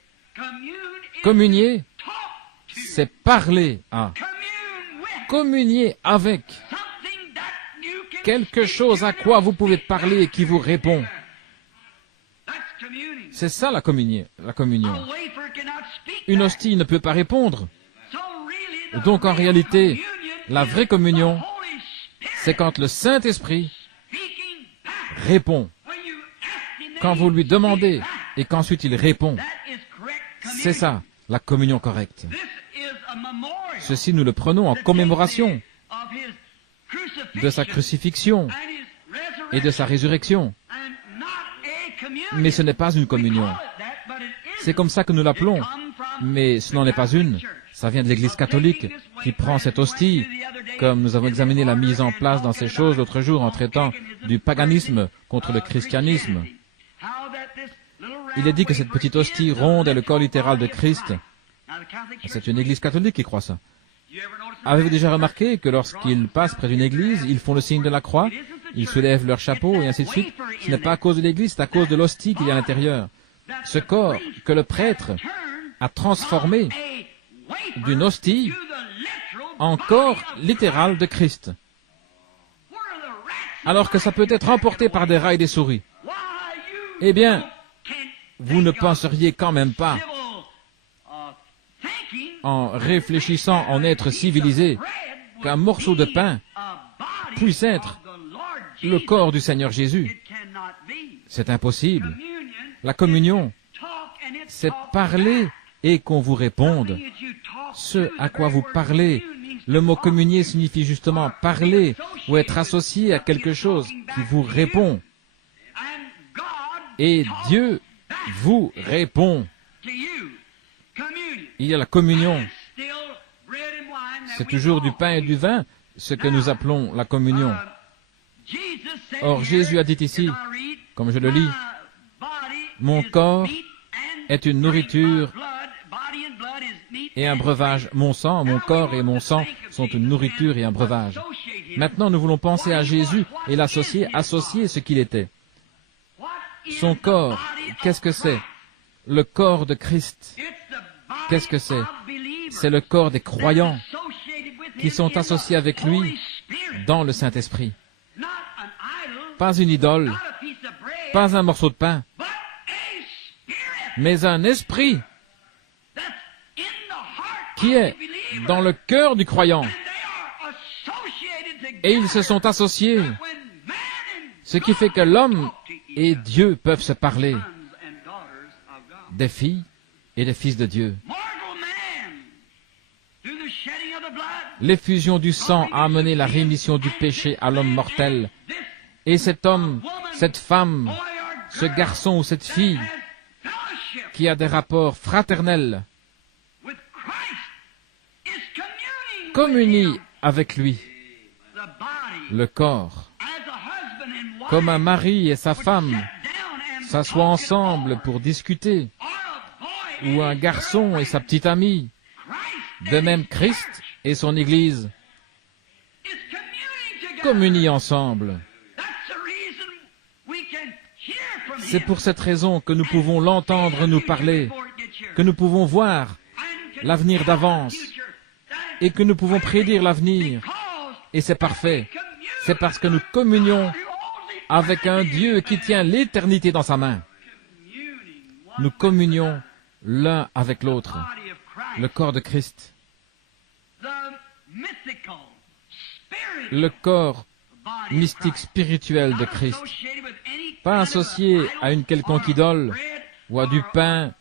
Communier, c'est parler à. Communier avec. Quelque chose à quoi vous pouvez parler et qui vous répond. C'est ça la communion. Une hostie ne peut pas répondre. Donc en réalité, la vraie communion, c'est quand le Saint-Esprit répond. Quand vous lui demandez et qu'ensuite il répond. C'est ça, la communion correcte. Ceci, nous le prenons en commémoration de sa crucifixion et de sa résurrection. Mais ce n'est pas une communion. C'est comme ça que nous l'appelons, mais ce n'en est pas une. Ça vient de l'Église catholique qui prend cette hostie, comme nous avons examiné la mise en place dans ces choses l'autre jour en traitant du paganisme contre le christianisme. Il est dit que cette petite hostie ronde est le corps littéral de Christ. C'est une Église catholique qui croit ça. Avez-vous déjà remarqué que lorsqu'ils passent près d'une église, ils font le signe de la croix, ils soulèvent leur chapeau et ainsi de suite? Ce n'est pas à cause de l'église, c'est à cause de l'hostie qu'il y a à l'intérieur. Ce corps que le prêtre a transformé d'une hostie en corps littéral de Christ. Alors que ça peut être emporté par des rats et des souris. Eh bien, vous ne penseriez quand même pas, en réfléchissant en être civilisé, qu'un morceau de pain puisse être le corps du Seigneur Jésus. C'est impossible. La communion, c'est parler et qu'on vous réponde. Ce à quoi vous parlez, le mot communier signifie justement parler ou être associé à quelque chose qui vous répond. Et Dieu vous répond. Il y a la communion. C'est toujours du pain et du vin, ce que nous appelons la communion. Or, Jésus a dit ici, comme je le lis, « Mon corps est une nourriture et un breuvage. Mon sang, mon corps et mon sang sont une nourriture et un breuvage. » Maintenant, nous voulons penser à Jésus et l'associer, associer ce qu'il était. Son corps, qu'est-ce que c'est? Le corps de Christ. Qu'est-ce que c'est? C'est le corps des croyants qui sont associés avec lui dans le Saint-Esprit. Pas une idole, pas un morceau de pain, mais un esprit qui est dans le cœur du croyant. Et ils se sont associés, ce qui fait que l'homme et Dieu peuvent se parler, des filles et des fils de Dieu. L'effusion du sang a amené la rémission du péché à l'homme mortel. Et cet homme, cette femme, ce garçon ou cette fille qui a des rapports fraternels communie avec lui. Le corps, comme un mari et sa femme s'assoient ensemble pour discuter, ou un garçon et sa petite amie, de même Christ et son Église communient ensemble. C'est pour cette raison que nous pouvons l'entendre nous parler, que nous pouvons voir l'avenir d'avance et que nous pouvons prédire l'avenir. Et c'est parfait. C'est parce que nous communions avec un Dieu qui tient l'éternité dans sa main. Nous communions l'un avec l'autre, le corps de Christ, le corps mystique spirituel de Christ, pas associé à une quelconque idole, ou à du pain,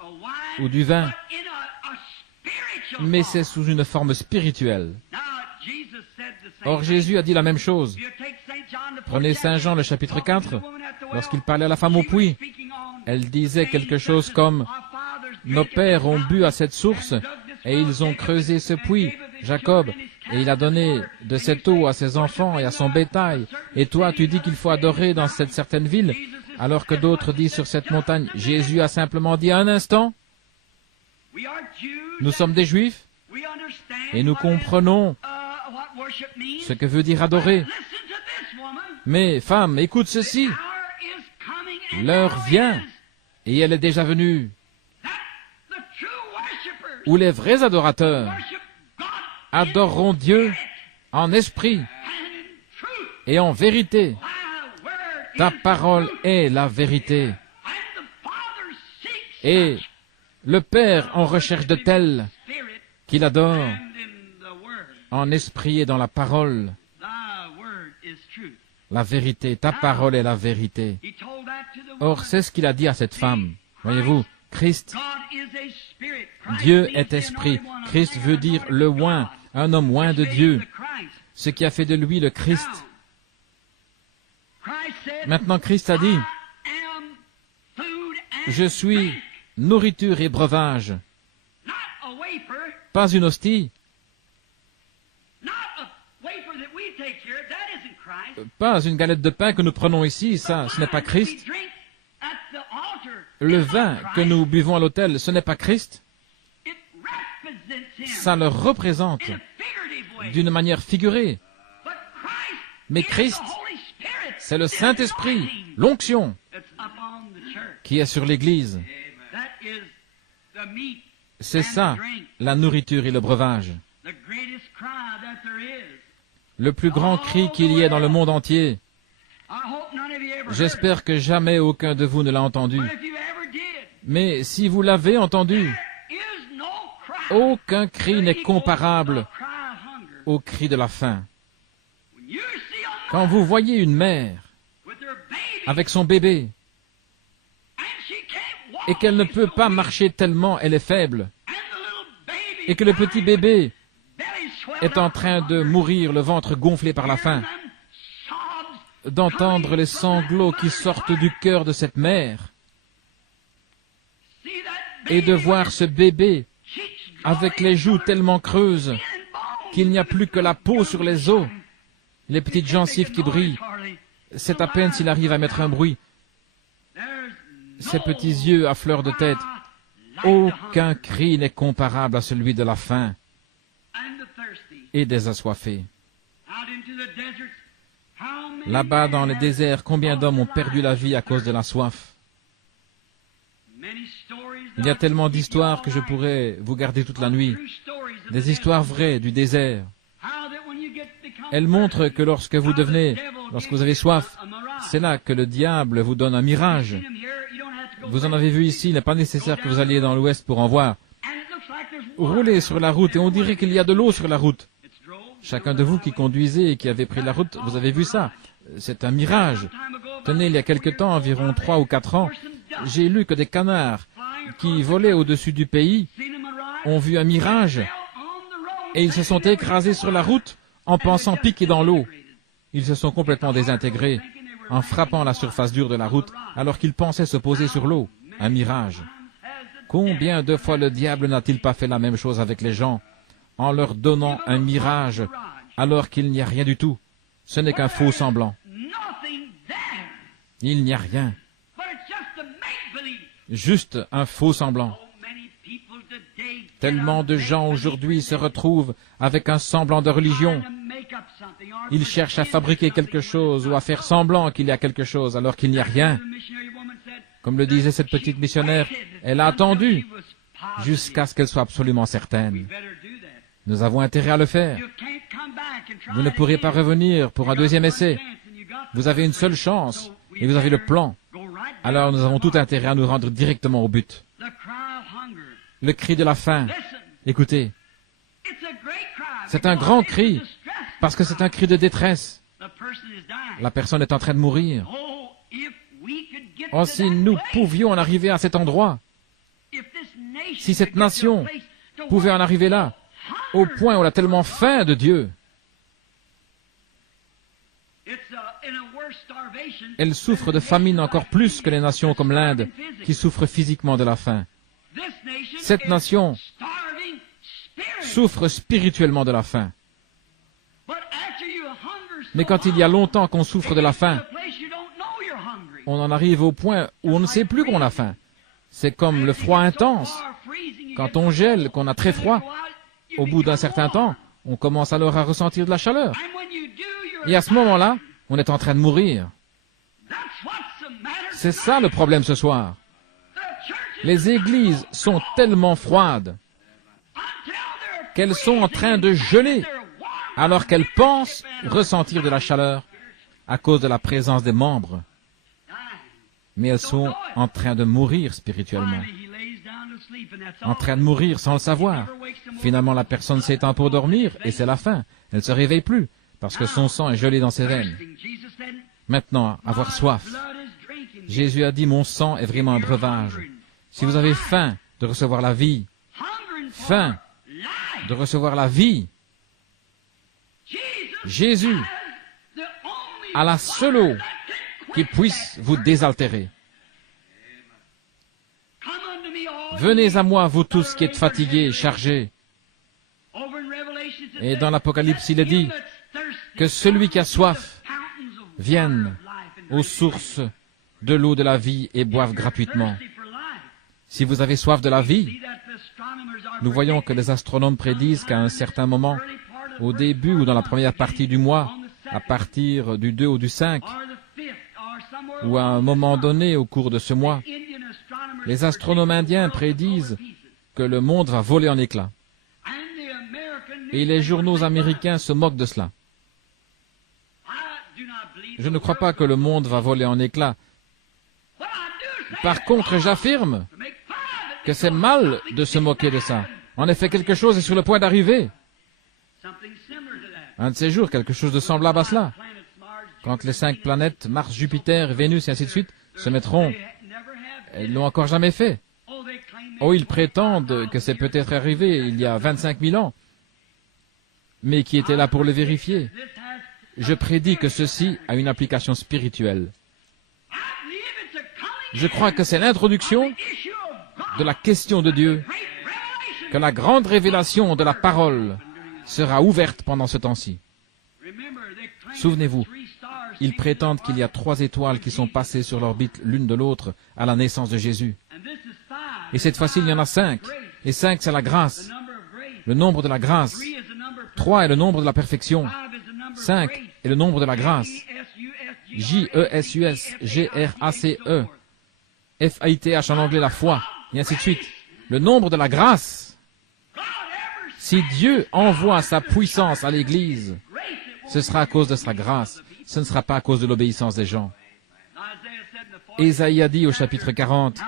ou du vin, mais c'est sous une forme spirituelle. Or, Jésus a dit la même chose. Prenez Saint Jean, le chapitre 4, lorsqu'il parlait à la femme au puits. Elle disait quelque chose comme « Nos pères ont bu à cette source, et ils ont creusé ce puits, Jacob, et il a donné de cette eau à ses enfants et à son bétail. Et toi, tu dis qu'il faut adorer dans cette certaine ville, alors que d'autres disent sur cette montagne. » Jésus a simplement dit un instant, nous sommes des Juifs, et nous comprenons ce que veut dire adorer. Mais, femme, écoute ceci. L'heure vient, et elle est déjà venue, où les vrais adorateurs adoreront Dieu en esprit et en vérité. Ta parole est la vérité. Et le Père en recherche de tels qu'il adore en esprit et dans la parole. La vérité, ta parole est la vérité. Or, c'est ce qu'il a dit à cette femme. Voyez-vous, Christ, Dieu est esprit. Christ veut dire le oint, un homme oint de Dieu, ce qui a fait de lui le Christ. Maintenant, Christ a dit, je suis nourriture et breuvage, pas une hostie, pas une galette de pain que nous prenons ici, ça, ce n'est pas Christ. Le vin que nous buvons à l'autel, ce n'est pas Christ. Ça le représente d'une manière figurée. Mais Christ, c'est le Saint-Esprit, l'onction, qui est sur l'Église. C'est ça, la nourriture et le breuvage. Le plus grand cri qu'il y ait dans le monde entier. J'espère que jamais aucun de vous ne l'a entendu. Mais si vous l'avez entendu, aucun cri n'est comparable au cri de la faim. Quand vous voyez une mère avec son bébé et qu'elle ne peut pas marcher tellement elle est faible et que le petit bébé est en train de mourir, le ventre gonflé par la faim, d'entendre les sanglots qui sortent du cœur de cette mère et de voir ce bébé avec les joues tellement creuses qu'il n'y a plus que la peau sur les os, les petites gencives qui brillent, c'est à peine s'il arrive à mettre un bruit. Ses petits yeux à fleur de tête, aucun cri n'est comparable à celui de la faim et des assoiffés. Là-bas dans les déserts, combien d'hommes ont perdu la vie à cause de la soif? Il y a tellement d'histoires que je pourrais vous garder toute la nuit. Des histoires vraies du désert. Elles montrent que lorsque vous avez soif, c'est là que le diable vous donne un mirage. Vous en avez vu ici, il n'est pas nécessaire que vous alliez dans l'ouest pour en voir. Roulez sur la route et on dirait qu'il y a de l'eau sur la route. Chacun de vous qui conduisez et qui avez pris la route, vous avez vu ça. C'est un mirage. Tenez, il y a quelque temps, environ 3 ou 4 ans, j'ai lu que des canards qui volaient au-dessus du pays ont vu un mirage et ils se sont écrasés sur la route en pensant piquer dans l'eau. Ils se sont complètement désintégrés en frappant la surface dure de la route alors qu'ils pensaient se poser sur l'eau. Un mirage. Combien de fois le diable n'a-t-il pas fait la même chose avec les gens en leur donnant un mirage alors qu'il n'y a rien du tout? Ce n'est qu'un faux semblant. Il n'y a rien. Juste un faux semblant. Tellement de gens aujourd'hui se retrouvent avec un semblant de religion. Ils cherchent à fabriquer quelque chose ou à faire semblant qu'il y a quelque chose alors qu'il n'y a rien. Comme le disait cette petite missionnaire, elle a attendu jusqu'à ce qu'elle soit absolument certaine. Nous avons intérêt à le faire. Vous ne pourrez pas revenir pour un deuxième essai. Vous avez une seule chance et vous avez le plan. Alors nous avons tout intérêt à nous rendre directement au but. Le cri de la faim. Écoutez, c'est un grand cri parce que c'est un cri de détresse. La personne est en train de mourir. Oh, si nous pouvions en arriver à cet endroit, si cette nation pouvait en arriver là, au point où elle a tellement faim de Dieu, elle souffre de famine encore plus que les nations comme l'Inde, qui souffrent physiquement de la faim. Cette nation souffre spirituellement de la faim. Mais quand il y a longtemps qu'on souffre de la faim, on en arrive au point où on ne sait plus qu'on a faim. C'est comme le froid intense. Quand on gèle, qu'on a très froid, au bout d'un certain temps, on commence alors à ressentir de la chaleur. Et à ce moment-là, on est en train de mourir. C'est ça le problème ce soir. Les églises sont tellement froides qu'elles sont en train de geler alors qu'elles pensent ressentir de la chaleur à cause de la présence des membres. Mais elles sont en train de mourir spirituellement. En train de mourir sans le savoir. Finalement, la personne s'étend pour dormir et c'est la fin. Elle ne se réveille plus parce que son sang est gelé dans ses veines. Maintenant, avoir soif. Jésus a dit, mon sang est vraiment un breuvage. Si vous avez faim de recevoir la vie, faim de recevoir la vie, Jésus a la seule eau qui puisse vous désaltérer. Venez à moi, vous tous qui êtes fatigués et chargés. Et dans l'Apocalypse, il est dit que celui qui a soif vienne aux sources de l'eau de la vie et boive gratuitement. Si vous avez soif de la vie, nous voyons que les astronomes prédisent qu'à un certain moment, au début ou dans la première partie du mois, à partir du 2 ou du 5, ou à un moment donné au cours de ce mois, les astronomes indiens prédisent que le monde va voler en éclats. Et les journaux américains se moquent de cela. Je ne crois pas que le monde va voler en éclats. Par contre, j'affirme que c'est mal de se moquer de ça. En effet, quelque chose est sur le point d'arriver. Un de ces jours, quelque chose de semblable à cela. Quand les 5 planètes, Mars, Jupiter, Vénus et ainsi de suite, se mettront, ils ne l'ont encore jamais fait. Oh, ils prétendent que c'est peut-être arrivé il y a 25 000 ans, mais qui était là pour le vérifier. Je prédis que ceci a une application spirituelle. Je crois que c'est l'introduction de la question de Dieu, que la grande révélation de la parole sera ouverte pendant ce temps-ci. Souvenez-vous, ils prétendent qu'il y a 3 étoiles qui sont passées sur l'orbite l'une de l'autre à la naissance de Jésus. Et cette fois-ci, il y en a 5. Et 5, c'est la grâce, le nombre de la grâce. 3 est le nombre de la perfection. 5 est le nombre de la grâce. J-E-S-U-S, G-R-A-C-E, F-A-I-T-H en anglais, la foi, et ainsi de suite. Le nombre de la grâce. Si Dieu envoie sa puissance à l'Église, ce sera à cause de sa grâce. Ce ne sera pas à cause de l'obéissance des gens. Ésaïe a dit au chapitre 40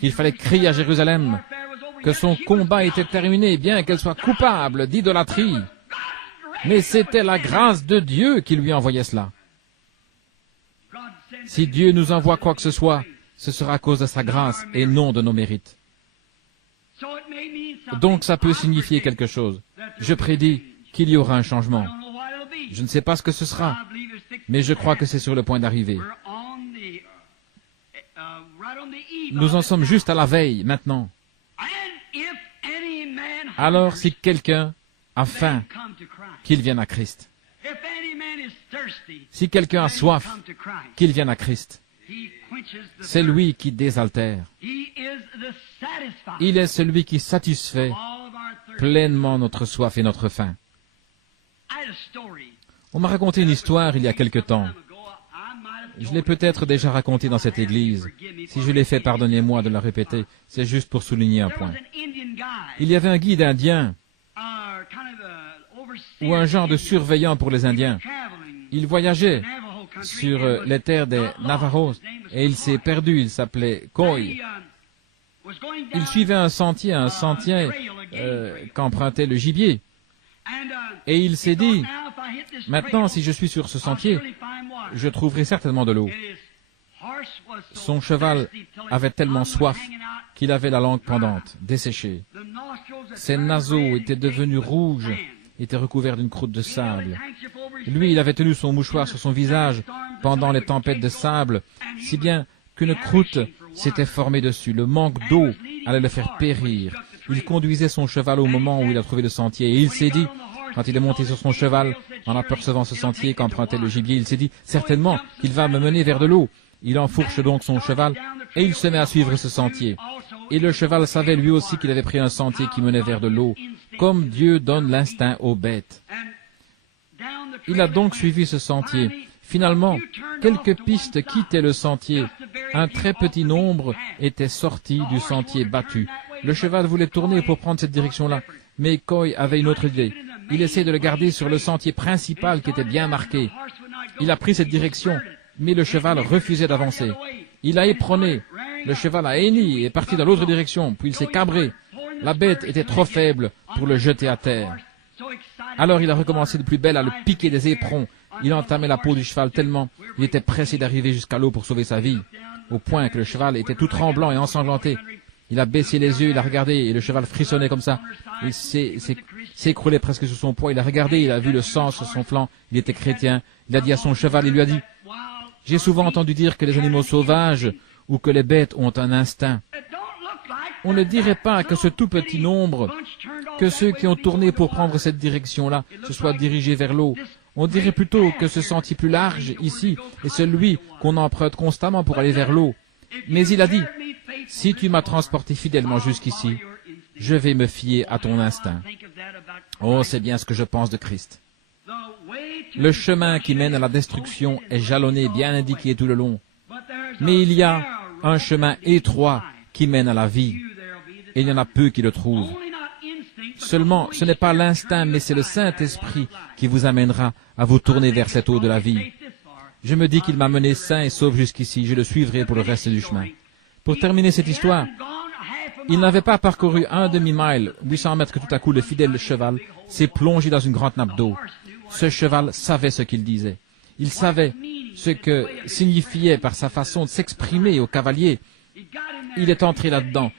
qu'il fallait crier à Jérusalem que son combat était terminé, bien qu'elle soit coupable d'idolâtrie. Mais c'était la grâce de Dieu qui lui envoyait cela. Si Dieu nous envoie quoi que ce soit, ce sera à cause de sa grâce et non de nos mérites. Donc ça peut signifier quelque chose. Je prédis qu'il y aura un changement. Je ne sais pas ce que ce sera, mais je crois que c'est sur le point d'arriver. Nous en sommes juste à la veille, maintenant. Alors, si quelqu'un a faim, qu'il vienne à Christ. Si quelqu'un a soif, qu'il vienne à Christ. C'est lui qui désaltère. Il est celui qui satisfait pleinement notre soif et notre faim. On m'a raconté une histoire il y a quelque temps. Je l'ai peut-être déjà racontée dans cette église. Si je l'ai fait, pardonnez-moi de la répéter. C'est juste pour souligner un point. Il y avait un guide indien, ou un genre de surveillant pour les Indiens. Il voyageait sur les terres des Navajos, et il s'est perdu. Il s'appelait Coy. Il suivait un sentier qu'empruntait le gibier. Et il s'est dit, maintenant, si je suis sur ce sentier, je trouverai certainement de l'eau. Son cheval avait tellement soif qu'il avait la langue pendante, desséchée. Ses naseaux étaient devenus rouges, étaient recouverts d'une croûte de sable. Lui, il avait tenu son mouchoir sur son visage pendant les tempêtes de sable, si bien qu'une croûte s'était formée dessus. Le manque d'eau allait le faire périr. Il conduisait son cheval au moment où il a trouvé le sentier, et il s'est dit, quand il est monté sur son cheval, en apercevant ce sentier qu'empruntait le gibier, il s'est dit, certainement qu'il va me mener vers de l'eau. Il enfourche donc son cheval, et il se met à suivre ce sentier. Et le cheval savait lui aussi qu'il avait pris un sentier qui menait vers de l'eau, comme Dieu donne l'instinct aux bêtes. Il a donc suivi ce sentier. Finalement, quelques pistes quittaient le sentier. Un très petit nombre était sorti du sentier battu. Le cheval voulait tourner pour prendre cette direction-là, mais Coy avait une autre idée. Il essayait de le garder sur le sentier principal qui était bien marqué. Il a pris cette direction, mais le cheval refusait d'avancer. Il a éperonné. Le cheval a henni et est parti dans l'autre direction, puis il s'est cabré. La bête était trop faible pour le jeter à terre. Alors il a recommencé de plus belle à le piquer des éperons. Il entamait la peau du cheval tellement il était pressé d'arriver jusqu'à l'eau pour sauver sa vie, au point que le cheval était tout tremblant et ensanglanté. Il a baissé les yeux, il a regardé, et le cheval frissonnait comme ça. Il s'est écroulé presque sous son poids. Il a regardé, il a vu le sang sur son flanc. Il était chrétien. Il a dit à son cheval, il lui a dit, « J'ai souvent entendu dire que les animaux sauvages ou que les bêtes ont un instinct. On ne dirait pas que ce tout petit nombre, que ceux qui ont tourné pour prendre cette direction-là, se soient dirigés vers l'eau. On dirait plutôt que ce sentier plus large, ici, est celui qu'on emprunte constamment pour aller vers l'eau. Mais il a dit, si tu m'as transporté fidèlement jusqu'ici, je vais me fier à ton instinct. Oh, c'est bien ce que je pense de Christ. Le chemin qui mène à la destruction est jalonné, bien indiqué tout le long. Mais il y a un chemin étroit qui mène à la vie. Et il y en a peu qui le trouvent. Seulement, ce n'est pas l'instinct, mais c'est le Saint-Esprit qui vous amènera à vous tourner vers cette eau de la vie. Je me dis qu'il m'a mené sain et sauf jusqu'ici. Je le suivrai pour le reste du chemin. Pour terminer cette histoire, il n'avait pas parcouru un demi-mile, 800 mètres, que tout à coup le fidèle cheval s'est plongé dans une grande nappe d'eau. Ce cheval savait ce qu'il disait. Il savait ce que signifiait par sa façon de s'exprimer au cavalier. Il est entré là-dedans.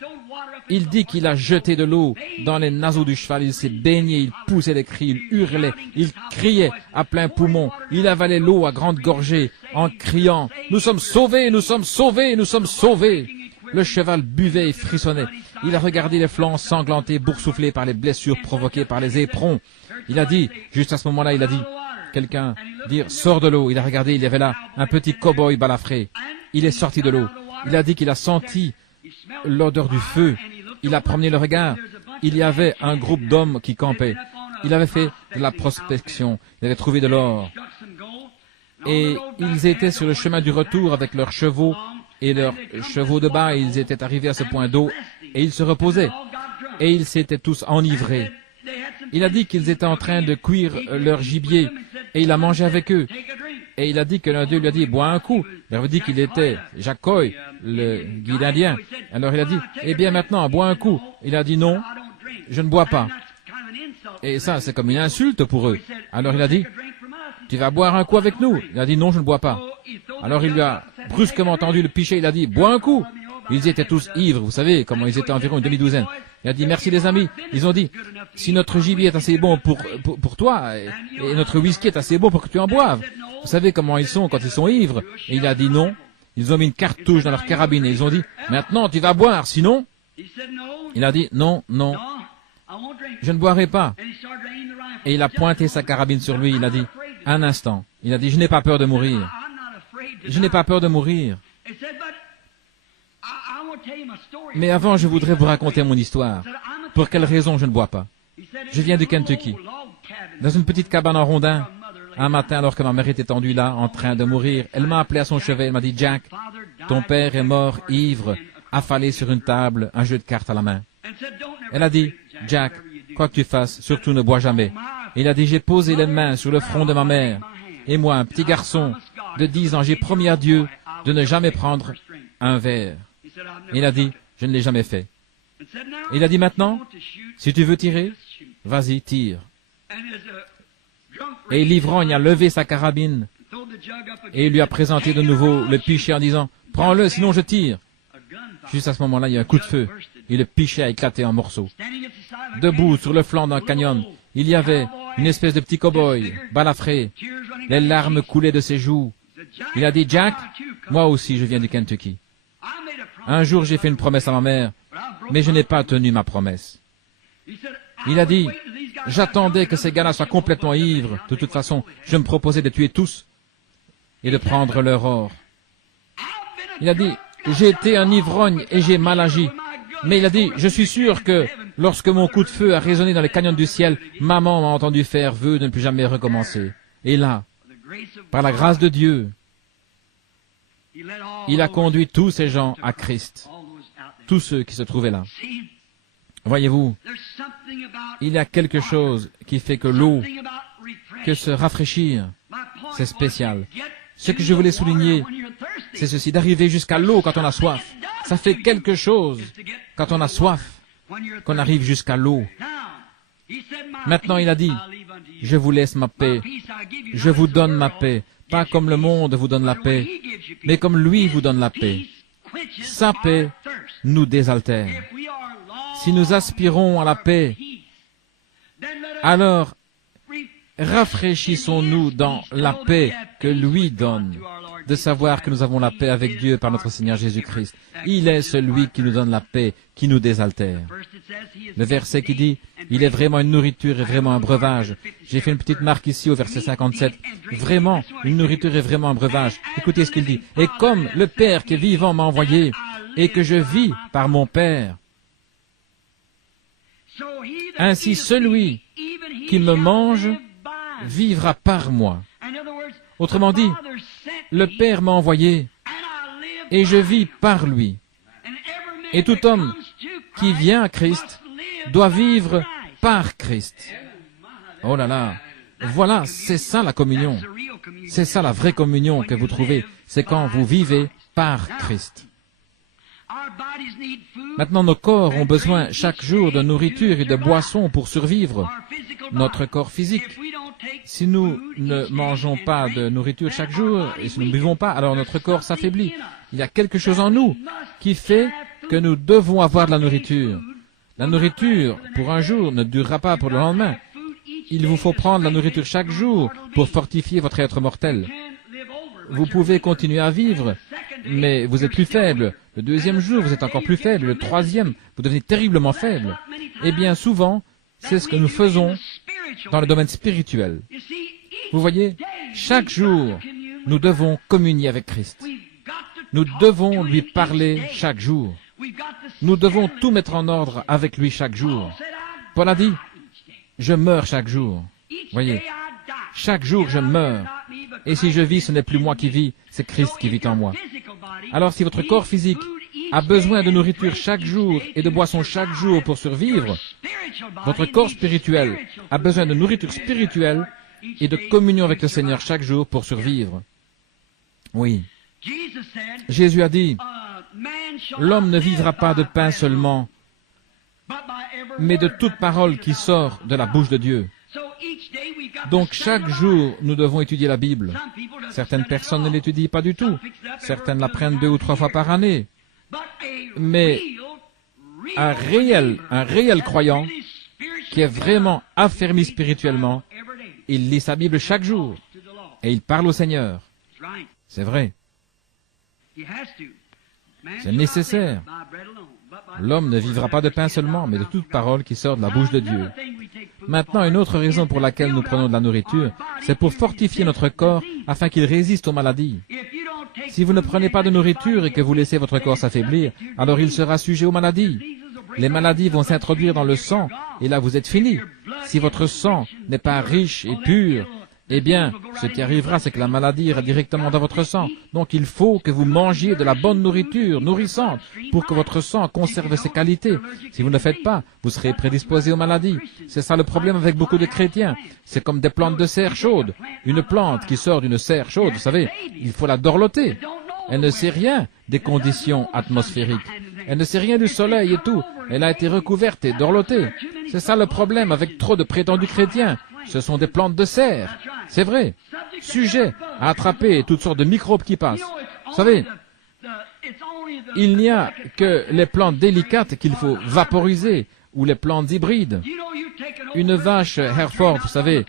Il dit qu'il a jeté de l'eau dans les naseaux du cheval, il s'est baigné, il poussait des cris, il hurlait, il criait à plein poumon, il avalait l'eau à grande gorgée en criant « Nous sommes sauvés, nous sommes sauvés, nous sommes sauvés !» Le cheval buvait et frissonnait. Il a regardé les flancs sanglantés, boursouflés par les blessures provoquées par les éperons. Il a dit, juste à ce moment-là, il a dit, quelqu'un dire « Sors de l'eau !» Il a regardé, il y avait là un petit cow-boy balafré. Il est sorti de l'eau. Il a dit qu'il a senti l'odeur du feu. Il a promené le regard. Il y avait un groupe d'hommes qui campaient. Il avait fait de la prospection. Il avait trouvé de l'or. Et ils étaient sur le chemin du retour avec leurs chevaux et leurs chevaux de bas. Ils étaient arrivés à ce point d'eau et ils se reposaient. Et ils s'étaient tous enivrés. Il a dit qu'ils étaient en train de cuire leur gibier et il a mangé avec eux. Et il a dit que l'un d'eux lui a dit, bois un coup. Il avait dit qu'il était Jacques Coy, le guide indien. Alors il a dit, eh bien maintenant, bois un coup. Il a dit, non, je ne bois pas. Et ça, c'est comme une insulte pour eux. Alors il a dit, tu vas boire un coup avec nous. Il a dit, non, je ne bois pas. Alors il lui a brusquement tendu le pichet, il a dit, bois un coup. Ils étaient tous ivres, vous savez, comment ils étaient environ une demi-douzaine. Il a dit, merci les amis. Ils ont dit, si notre gibier est assez bon pour toi, et notre whisky est assez bon pour que tu en boives. Vous savez comment ils sont quand ils sont ivres. Et il a dit non. Ils ont mis une cartouche dans leur carabine et ils ont dit, maintenant tu vas boire, sinon. Il a dit, non, non, je ne boirai pas. Et il a pointé sa carabine sur lui, il a dit, un instant. Il a dit, je n'ai pas peur de mourir. Je n'ai pas peur de mourir. Mais avant, je voudrais vous raconter mon histoire. Pour quelle raison je ne bois pas? Je viens du Kentucky. Dans une petite cabane en rondin, un matin, alors que ma mère était tendue là, en train de mourir, elle m'a appelé à son chevet, elle m'a dit, Jack, ton père est mort, ivre, affalé sur une table, un jeu de cartes à la main. Elle a dit, Jack, quoi que tu fasses, surtout ne bois jamais. Et il a dit, j'ai posé les mains sur le front de ma mère. Et moi, un petit garçon de 10 ans, j'ai promis à Dieu de ne jamais prendre un verre. Et il a dit, je ne l'ai jamais fait. Et il a dit, maintenant, si tu veux tirer, vas-y, tire. Et l'ivrogne a levé sa carabine et il lui a présenté de nouveau le pichet en disant, prends-le, sinon je tire. Juste à ce moment-là, il y a un coup de feu et le pichet a éclaté en morceaux. Debout sur le flanc d'un canyon, il y avait une espèce de petit cow-boy, balafré. Les larmes coulaient de ses joues. Il a dit, Jack, moi aussi je viens du Kentucky. Un jour j'ai fait une promesse à ma mère, mais je n'ai pas tenu ma promesse. Il a dit, j'attendais que ces gars-là soient complètement ivres. De toute façon, je me proposais de tuer tous et de prendre leur or. Il a dit, j'ai été un ivrogne et j'ai mal agi. Mais il a dit, je suis sûr que lorsque mon coup de feu a résonné dans les canyons du ciel, maman m'a entendu faire vœu de ne plus jamais recommencer. Et là, par la grâce de Dieu, il a conduit tous ces gens à Christ, tous ceux qui se trouvaient là. Voyez-vous, il y a quelque chose qui fait que l'eau, que se rafraîchir, c'est spécial. Ce que je voulais souligner, c'est ceci, d'arriver jusqu'à l'eau quand on a soif. Ça fait quelque chose quand on a soif, qu'on arrive jusqu'à l'eau. Maintenant, il a dit, je vous laisse ma paix, je vous donne ma paix, pas comme le monde vous donne la paix, mais comme lui vous donne la paix. Sa paix nous désaltère. Si nous aspirons à la paix, alors rafraîchissons-nous dans la paix que lui donne, de savoir que nous avons la paix avec Dieu par notre Seigneur Jésus-Christ. Il est celui qui nous donne la paix, qui nous désaltère. Le verset qui dit, il est vraiment une nourriture et vraiment un breuvage. J'ai fait une petite marque ici au verset 57. Vraiment, une nourriture et vraiment un breuvage. Écoutez ce qu'il dit. Et comme le Père qui est vivant m'a envoyé, et que je vis par mon Père. Ainsi celui qui me mange vivra par moi. Autrement dit, le Père m'a envoyé et je vis par lui. Et tout homme qui vient à Christ doit vivre par Christ. Oh là là, voilà, c'est ça la communion. C'est ça la vraie communion que vous trouvez. C'est quand vous vivez par Christ. Maintenant, nos corps ont besoin chaque jour de nourriture et de boissons pour survivre. Notre corps physique. Si nous ne mangeons pas de nourriture chaque jour et si nous ne buvons pas, alors notre corps s'affaiblit. Il y a quelque chose en nous qui fait que nous devons avoir de la nourriture. La nourriture, pour un jour, ne durera pas pour le lendemain. Il vous faut prendre la nourriture chaque jour pour fortifier votre être mortel. Vous pouvez continuer à vivre, mais vous êtes plus faible. Le deuxième jour, vous êtes encore plus faible. Le troisième, vous devenez terriblement faible. Et bien souvent, c'est ce que nous faisons dans le domaine spirituel. Vous voyez, chaque jour, nous devons communier avec Christ. Nous devons lui parler chaque jour. Nous devons tout mettre en ordre avec lui chaque jour. Paul a dit, je meurs chaque jour. Voyez, chaque jour je meurs. Et si je vis, ce n'est plus moi qui vis, c'est Christ qui vit en moi. Alors si votre corps physique a besoin de nourriture chaque jour et de boissons chaque jour pour survivre, votre corps spirituel a besoin de nourriture spirituelle et de communion avec le Seigneur chaque jour pour survivre. Oui. Jésus a dit, l'homme ne vivra pas de pain seulement, mais de toute parole qui sort de la bouche de Dieu. Donc chaque jour, nous devons étudier la Bible. Certaines personnes ne l'étudient pas du tout. Certaines l'apprennent 2 ou 3 fois par année. Mais un réel croyant, qui est vraiment affermi spirituellement, il lit sa Bible chaque jour et il parle au Seigneur. C'est vrai. C'est nécessaire. L'homme ne vivra pas de pain seulement, mais de toute parole qui sort de la bouche de Dieu. Maintenant, une autre raison pour laquelle nous prenons de la nourriture, c'est pour fortifier notre corps afin qu'il résiste aux maladies. Si vous ne prenez pas de nourriture et que vous laissez votre corps s'affaiblir, alors il sera sujet aux maladies. Les maladies vont s'introduire dans le sang, et là vous êtes fini. Si votre sang n'est pas riche et pur, eh bien, ce qui arrivera, c'est que la maladie ira directement dans votre sang. Donc il faut que vous mangiez de la bonne nourriture, nourrissante, pour que votre sang conserve ses qualités. Si vous ne le faites pas, vous serez prédisposé aux maladies. C'est ça le problème avec beaucoup de chrétiens. C'est comme des plantes de serre chaude. Une plante qui sort d'une serre chaude, vous savez, il faut la dorloter. Elle ne sait rien des conditions atmosphériques. Elle ne sait rien du soleil et tout. Elle a été recouverte et dorlotée. C'est ça le problème avec trop de prétendus chrétiens. Ce sont des plantes de serre. C'est vrai. Sujet à attraper toutes sortes de microbes qui passent. Vous savez, il n'y a que les plantes délicates qu'il faut vaporiser, ou les plantes hybrides. Une vache Hereford, vous savez,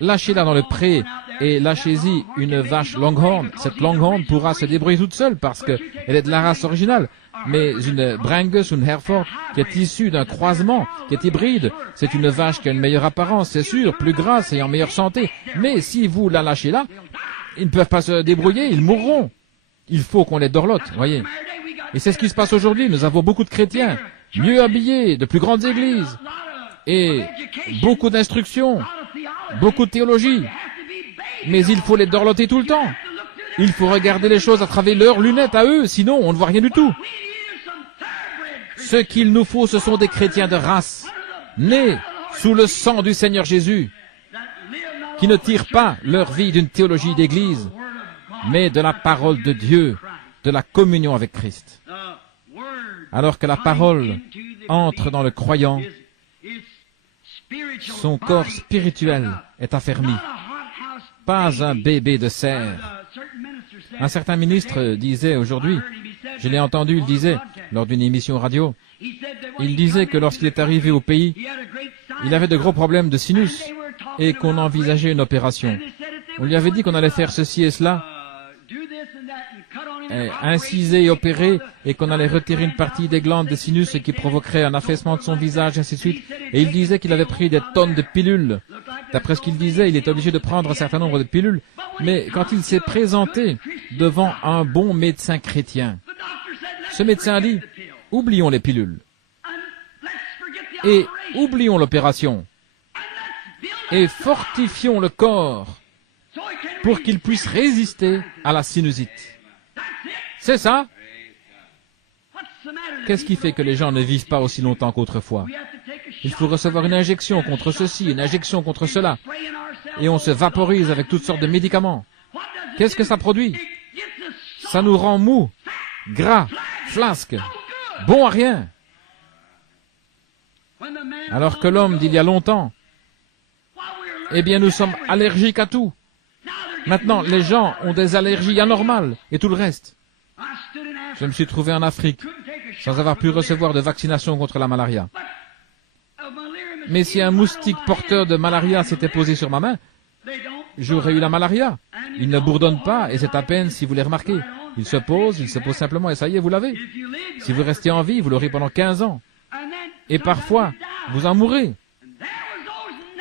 lâchez-la dans le pré et lâchez-y une vache Longhorn. Cette Longhorn pourra se débrouiller toute seule parce qu'elle est de la race originale. Mais une Brangus ou une Hereford qui est issue d'un croisement, qui est hybride, c'est une vache qui a une meilleure apparence, c'est sûr, plus grasse et en meilleure santé. Mais si vous la lâchez là, ils ne peuvent pas se débrouiller, ils mourront. Il faut qu'on les dorlote, voyez. Et c'est ce qui se passe aujourd'hui. Nous avons beaucoup de chrétiens, mieux habillés, de plus grandes églises, et beaucoup d'instructions, beaucoup de théologie. Mais il faut les dorloter tout le temps. Il faut regarder les choses à travers leurs lunettes à eux, sinon on ne voit rien du tout. Ce qu'il nous faut, ce sont des chrétiens de race, nés sous le sang du Seigneur Jésus, qui ne tirent pas leur vie d'une théologie d'église, mais de la parole de Dieu, de la communion avec Christ. Alors que la parole entre dans le croyant, son corps spirituel est affermi. Pas un bébé de serre. Un certain ministre disait aujourd'hui, je l'ai entendu, il disait, lors d'une émission radio, il disait que lorsqu'il est arrivé au pays, il avait de gros problèmes de sinus et qu'on envisageait une opération. On lui avait dit qu'on allait faire ceci et cela, inciser et opérer, et qu'on allait retirer une partie des glandes de sinus, ce qui provoquerait un affaissement de son visage, ainsi de suite. Et il disait qu'il avait pris des tonnes de pilules. D'après ce qu'il disait, il était obligé de prendre un certain nombre de pilules. Mais quand il s'est présenté devant un bon médecin chrétien, ce médecin a dit, oublions les pilules. Et oublions l'opération. Et fortifions le corps pour qu'il puisse résister à la sinusite. C'est ça. Qu'est-ce qui fait que les gens ne vivent pas aussi longtemps qu'autrefois? Il faut recevoir une injection contre ceci, une injection contre cela. Et on se vaporise avec toutes sortes de médicaments. Qu'est-ce que ça produit? Ça nous rend mous, gras, flasques, bon à rien. Alors que l'homme d'il y a longtemps, eh bien nous sommes allergiques à tout. Maintenant, les gens ont des allergies anormales et tout le reste. Je me suis trouvé en Afrique sans avoir pu recevoir de vaccination contre la malaria. Mais si un moustique porteur de malaria s'était posé sur ma main, j'aurais eu la malaria. Il ne bourdonne pas et c'est à peine si vous les remarquez. Il se pose simplement et ça y est, vous l'avez. Si vous restez en vie, vous l'aurez pendant 15 ans. Et parfois, vous en mourrez.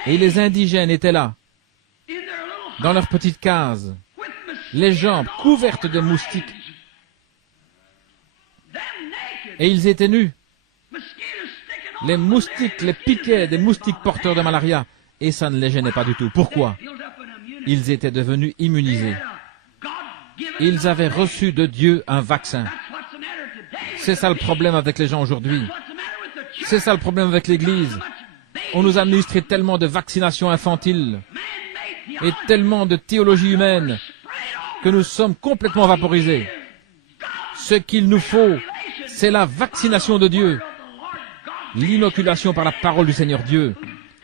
Et les indigènes étaient là, dans leurs petites cases, les jambes couvertes de moustiques. Et ils étaient nus. Les moustiques les piquaient, des moustiques porteurs de malaria. Et ça ne les gênait pas du tout. Pourquoi? Ils étaient devenus immunisés. Ils avaient reçu de Dieu un vaccin. C'est ça le problème avec les gens aujourd'hui. C'est ça le problème avec l'Église. On nous a administré tellement de vaccinations infantiles et tellement de théologie humaine que nous sommes complètement vaporisés. Ce qu'il nous faut, c'est la vaccination de Dieu, l'inoculation par la parole du Seigneur Dieu.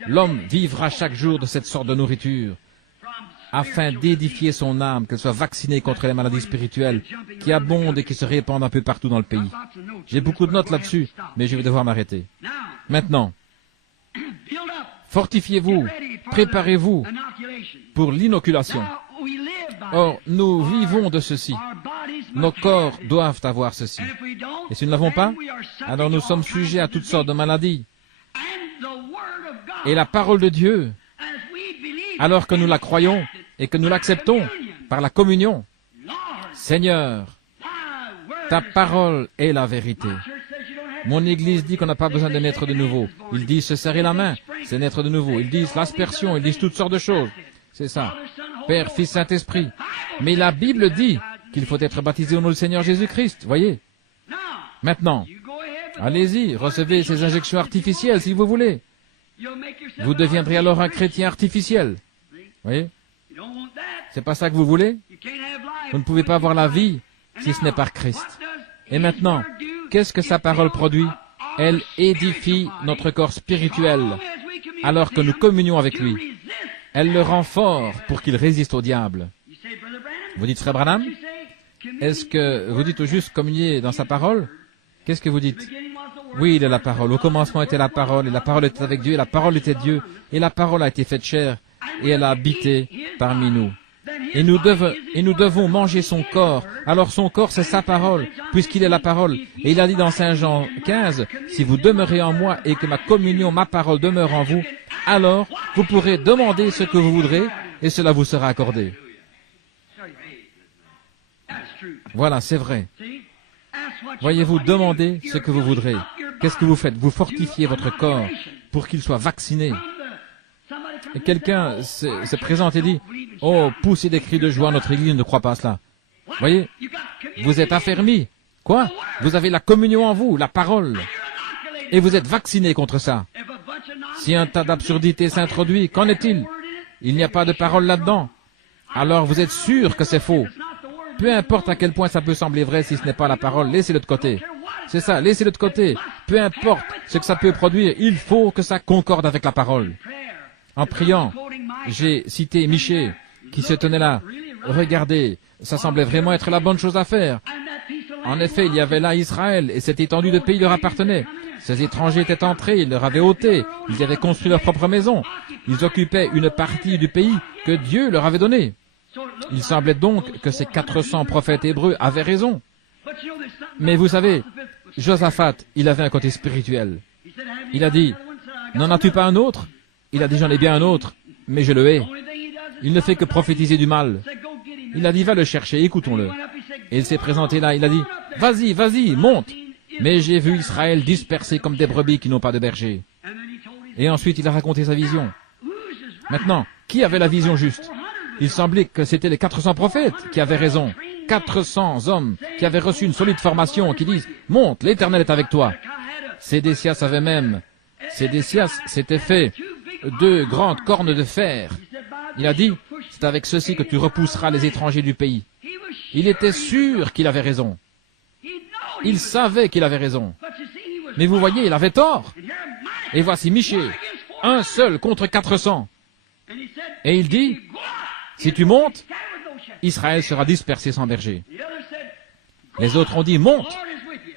L'homme vivra chaque jour de cette sorte de nourriture afin d'édifier son âme, qu'elle soit vaccinée contre les maladies spirituelles qui abondent et qui se répandent un peu partout dans le pays. J'ai beaucoup de notes là-dessus, mais je vais devoir m'arrêter. Maintenant, fortifiez-vous, préparez-vous pour l'inoculation. Or, nous vivons de ceci. Nos corps doivent avoir ceci. Et si nous ne l'avons pas, alors nous sommes sujets à toutes sortes de maladies. Et la parole de Dieu, alors que nous la croyons et que nous l'acceptons par la communion, Seigneur, ta parole est la vérité. Mon Église dit qu'on n'a pas besoin de naître de nouveau. Ils disent se serrer la main, c'est naître de nouveau. Ils disent l'aspersion, ils disent toutes sortes de choses. C'est ça. Père, Fils, Saint-Esprit. Mais la Bible dit qu'il faut être baptisé au nom du Seigneur Jésus-Christ, voyez. Maintenant, allez-y, recevez ces injections artificielles si vous voulez. Vous deviendrez alors un chrétien artificiel. Voyez? C'est pas ça que vous voulez? Vous ne pouvez pas avoir la vie si ce n'est par Christ. Et maintenant, qu'est-ce que sa parole produit? Elle édifie notre corps spirituel alors que nous communions avec lui. Elle le rend fort pour qu'il résiste au diable. Vous dites, Frère Branham, est-ce que vous dites au juste communier dans sa parole? Qu'est-ce que vous dites? Oui, il est la parole. Au commencement était la parole, et la parole était avec Dieu, et la parole était Dieu, et la parole a été faite chair, et elle a habité parmi nous. Et nous devons manger son corps. Alors son corps, c'est sa parole, puisqu'il est la parole. Et il a dit dans Saint Jean 15, « Si vous demeurez en moi et que ma communion, ma parole demeure en vous, alors vous pourrez demander ce que vous voudrez, et cela vous sera accordé. » Voilà, c'est vrai. Voyez-vous, demandez ce que vous voudrez. Qu'est-ce que vous faites? Vous fortifiez votre corps pour qu'il soit vacciné. Et quelqu'un se présente et dit, « Oh, poussez des cris de joie, notre Église ne croit pas à cela. » Voyez, vous êtes affermis. Quoi? Vous avez la communion en vous, la parole. Et vous êtes vacciné contre ça. Si un tas d'absurdités s'introduit, qu'en est-il? Il n'y a pas de parole là-dedans. Alors vous êtes sûr que c'est faux. Peu importe à quel point ça peut sembler vrai si ce n'est pas la parole, laissez-le de côté. C'est ça, laissez-le de côté. Peu importe ce que ça peut produire, il faut que ça concorde avec la parole. En priant, j'ai cité Michée, qui se tenait là. Regardez, ça semblait vraiment être la bonne chose à faire. En effet, il y avait là Israël, et cette étendue de pays leur appartenait. Ces étrangers étaient entrés, ils leur avaient ôté, ils avaient construit leur propre maison. Ils occupaient une partie du pays que Dieu leur avait donnée. Il semblait donc que ces 400 prophètes hébreux avaient raison. Mais vous savez, Josaphat, il avait un côté spirituel. Il a dit, « N'en as-tu pas un autre ?» Il a dit, « J'en ai bien un autre, mais je le hais. Il ne fait que prophétiser du mal. » Il a dit, « Va le chercher, écoutons-le. » Et il s'est présenté là, il a dit, « Vas-y, vas-y, monte. » Mais j'ai vu Israël dispersé comme des brebis qui n'ont pas de berger. Et ensuite, il a raconté sa vision. Maintenant, qui avait la vision juste? Il semblait que c'était les 400 prophètes qui avaient raison. 400 hommes qui avaient reçu une solide formation, qui disent « Monte, l'Éternel est avec toi ». Sédécias avait même, Sédécias s'était fait 2 grandes cornes de fer. Il a dit « C'est avec ceci que tu repousseras les étrangers du pays ». Il était sûr qu'il avait raison. Il savait qu'il avait raison. Mais vous voyez, il avait tort. Et voici Michée, un seul contre 400. Et il dit, si tu montes, Israël sera dispersé sans berger. Les autres ont dit, monte,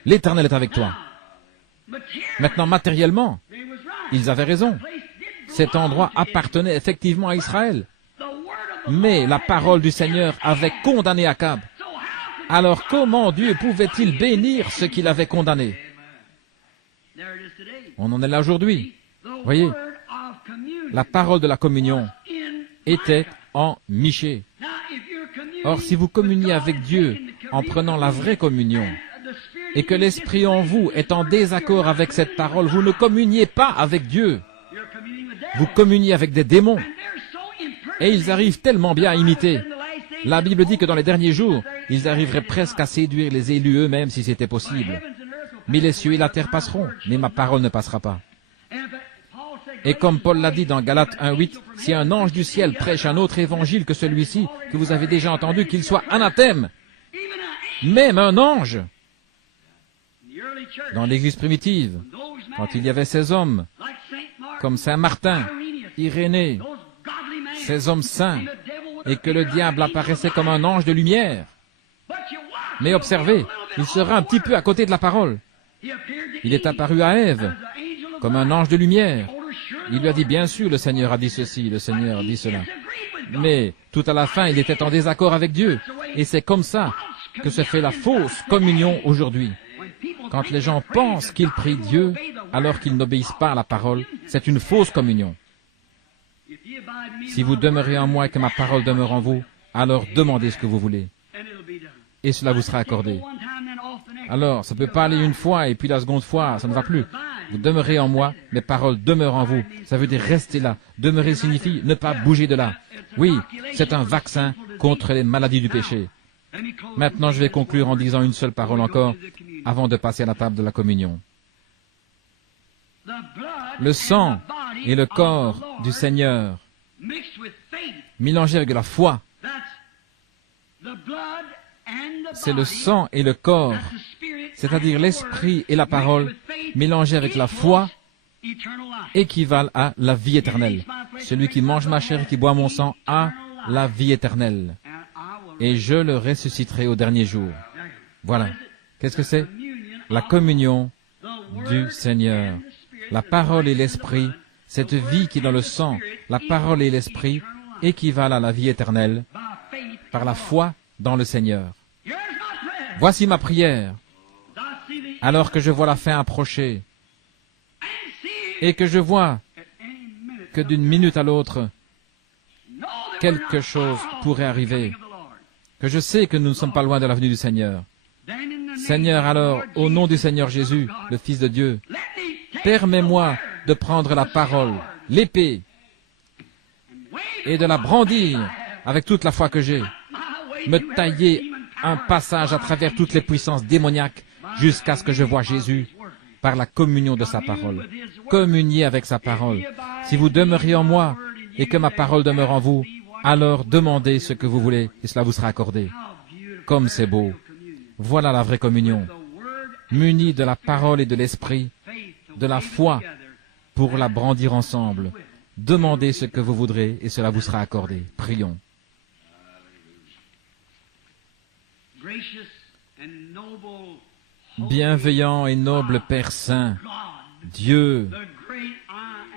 l'Éternel est avec toi. Maintenant, matériellement, ils avaient raison. Cet endroit appartenait effectivement à Israël. Mais la parole du Seigneur avait condamné Akab. Alors comment Dieu pouvait-il bénir ce qu'il avait condamné? On en est là aujourd'hui. Voyez, la parole de la communion était en Michée. Or, si vous communiez avec Dieu en prenant la vraie communion, et que l'Esprit en vous est en désaccord avec cette parole, vous ne communiez pas avec Dieu. Vous communiez avec des démons. Et ils arrivent tellement bien à imiter. La Bible dit que dans les derniers jours, ils arriveraient presque à séduire les élus eux-mêmes si c'était possible. Mais les cieux et la terre passeront, mais ma parole ne passera pas. Et comme Paul l'a dit dans Galates 1:8, si un ange du ciel prêche un autre évangile que celui-ci, que vous avez déjà entendu, qu'il soit anathème, même un ange, dans l'église primitive, quand il y avait ces hommes, comme Saint Martin, Irénée, ces hommes saints, et que le diable apparaissait comme un ange de lumière. Mais observez, il sera un petit peu à côté de la parole. Il est apparu à Ève comme un ange de lumière. Il lui a dit, bien sûr, le Seigneur a dit ceci, le Seigneur a dit cela. Mais tout à la fin, il était en désaccord avec Dieu. Et c'est comme ça que se fait la fausse communion aujourd'hui. Quand les gens pensent qu'ils prient Dieu alors qu'ils n'obéissent pas à la parole, c'est une fausse communion. Si vous demeurez en moi et que ma parole demeure en vous, alors demandez ce que vous voulez. Et cela vous sera accordé. Alors, ça ne peut pas aller une fois et puis la seconde fois, ça ne va plus. Vous demeurez en moi, mes paroles demeurent en vous. Ça veut dire rester là. Demeurer signifie ne pas bouger de là. Oui, c'est un vaccin contre les maladies du péché. Maintenant, je vais conclure en disant une seule parole encore, avant de passer à la table de la communion. Le sang et le corps du Seigneur, mélangés avec la foi, c'est le sang et le corps, c'est-à-dire l'esprit et la parole, mélangés avec la foi, équivalent à la vie éternelle. Celui qui mange ma chair et qui boit mon sang a la vie éternelle. Et je le ressusciterai au dernier jour. Voilà. Qu'est-ce que c'est? La communion du Seigneur. La parole et l'esprit, cette vie qui est dans le sang, la parole et l'esprit, équivalent à la vie éternelle par la foi dans le Seigneur. Voici ma prière, alors que je vois la fin approcher, et que je vois que d'une minute à l'autre, quelque chose pourrait arriver, que je sais que nous ne sommes pas loin de la venue du Seigneur. Seigneur, alors, au nom du Seigneur Jésus, le Fils de Dieu, permets-moi de prendre la parole, l'épée, et de la brandir avec toute la foi que j'ai, me tailler un passage à travers toutes les puissances démoniaques jusqu'à ce que je voie Jésus par la communion de sa parole. Communiez avec sa parole. Si vous demeurez en moi et que ma parole demeure en vous, alors demandez ce que vous voulez et cela vous sera accordé. Comme c'est beau. Voilà la vraie communion. Munis de la parole et de l'esprit, de la foi pour la brandir ensemble. Demandez ce que vous voudrez et cela vous sera accordé. Prions. Bienveillant et noble Père Saint, Dieu,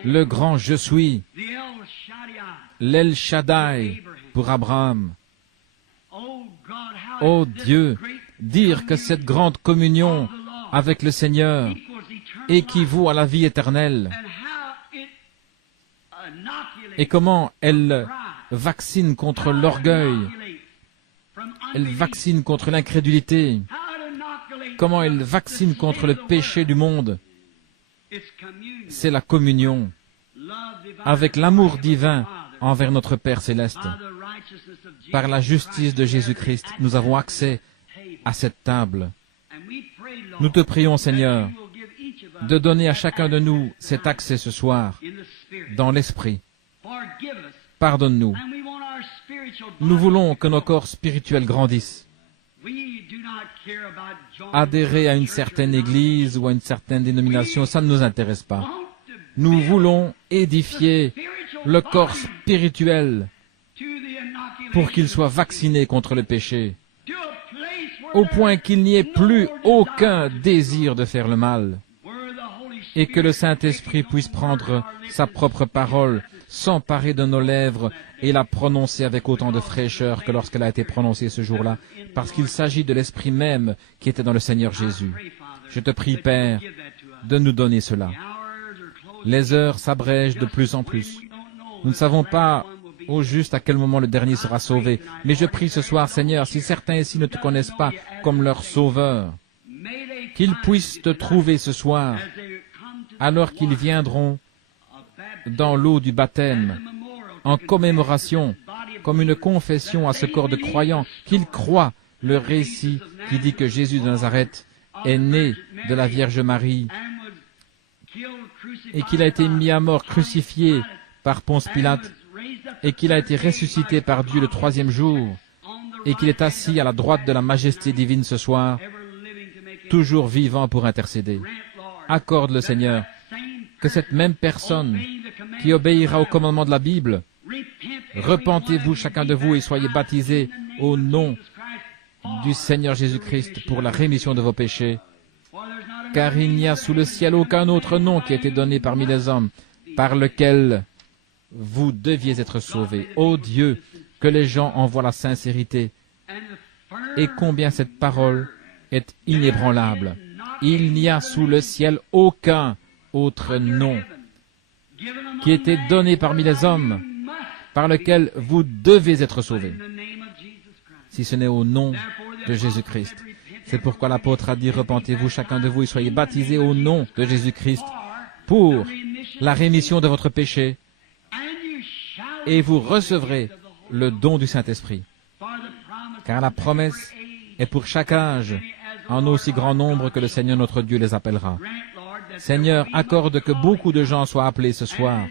le grand Je suis, l'El Shaddai pour Abraham. Ô Dieu, dire que cette grande communion avec le Seigneur équivaut à la vie éternelle et comment elle vaccine contre l'orgueil, elle vaccine contre l'incrédulité, comment elle vaccine contre le péché du monde. C'est la communion avec l'amour divin envers notre Père céleste. Par la justice de Jésus-Christ, nous avons accès à cette table. Nous te prions, Seigneur, de donner à chacun de nous cet accès ce soir, dans l'Esprit. Pardonne-nous. Nous voulons que nos corps spirituels grandissent. Adhérer à une certaine église ou à une certaine dénomination, ça ne nous intéresse pas. Nous voulons édifier le corps spirituel pour qu'il soit vacciné contre le péché, au point qu'il n'y ait plus aucun désir de faire le mal, et que le Saint-Esprit puisse prendre sa propre parole, s'emparer de nos lèvres et la prononcer avec autant de fraîcheur que lorsqu'elle a été prononcée ce jour-là, parce qu'il s'agit de l'Esprit même qui était dans le Seigneur Jésus. Je te prie, Père, de nous donner cela. Les heures s'abrègent de plus en plus. Nous ne savons pas au juste à quel moment le dernier sera sauvé, mais je prie ce soir, Seigneur, si certains ici ne te connaissent pas comme leur Sauveur, qu'ils puissent te trouver ce soir, alors qu'ils viendront dans l'eau du baptême, en commémoration, comme une confession à ce corps de croyants, qu'ils croient le récit qui dit que Jésus de Nazareth est né de la Vierge Marie et qu'il a été mis à mort, crucifié par Ponce Pilate, et qu'il a été ressuscité par Dieu le troisième jour, et qu'il est assis à la droite de la majesté divine ce soir, toujours vivant pour intercéder. Accorde le Seigneur, que cette même personne qui obéira au commandement de la Bible, repentez-vous chacun de vous et soyez baptisés au nom du Seigneur Jésus-Christ pour la rémission de vos péchés, car il n'y a sous le ciel aucun autre nom qui a été donné parmi les hommes par lequel vous deviez être sauvés. Ô Dieu, que les gens en voient la sincérité et combien cette parole est inébranlable. Il n'y a sous le ciel aucun autre nom qui a été donné parmi les hommes par lequel vous devez être sauvés, si ce n'est au nom de Jésus-Christ. C'est pourquoi l'apôtre a dit, repentez-vous chacun de vous et soyez baptisés au nom de Jésus-Christ pour la rémission de votre péché, et vous recevrez le don du Saint-Esprit. Car la promesse est pour chaque âge, en aussi grand nombre que le Seigneur notre Dieu les appellera. Seigneur, accorde que beaucoup de gens soient appelés ce soir.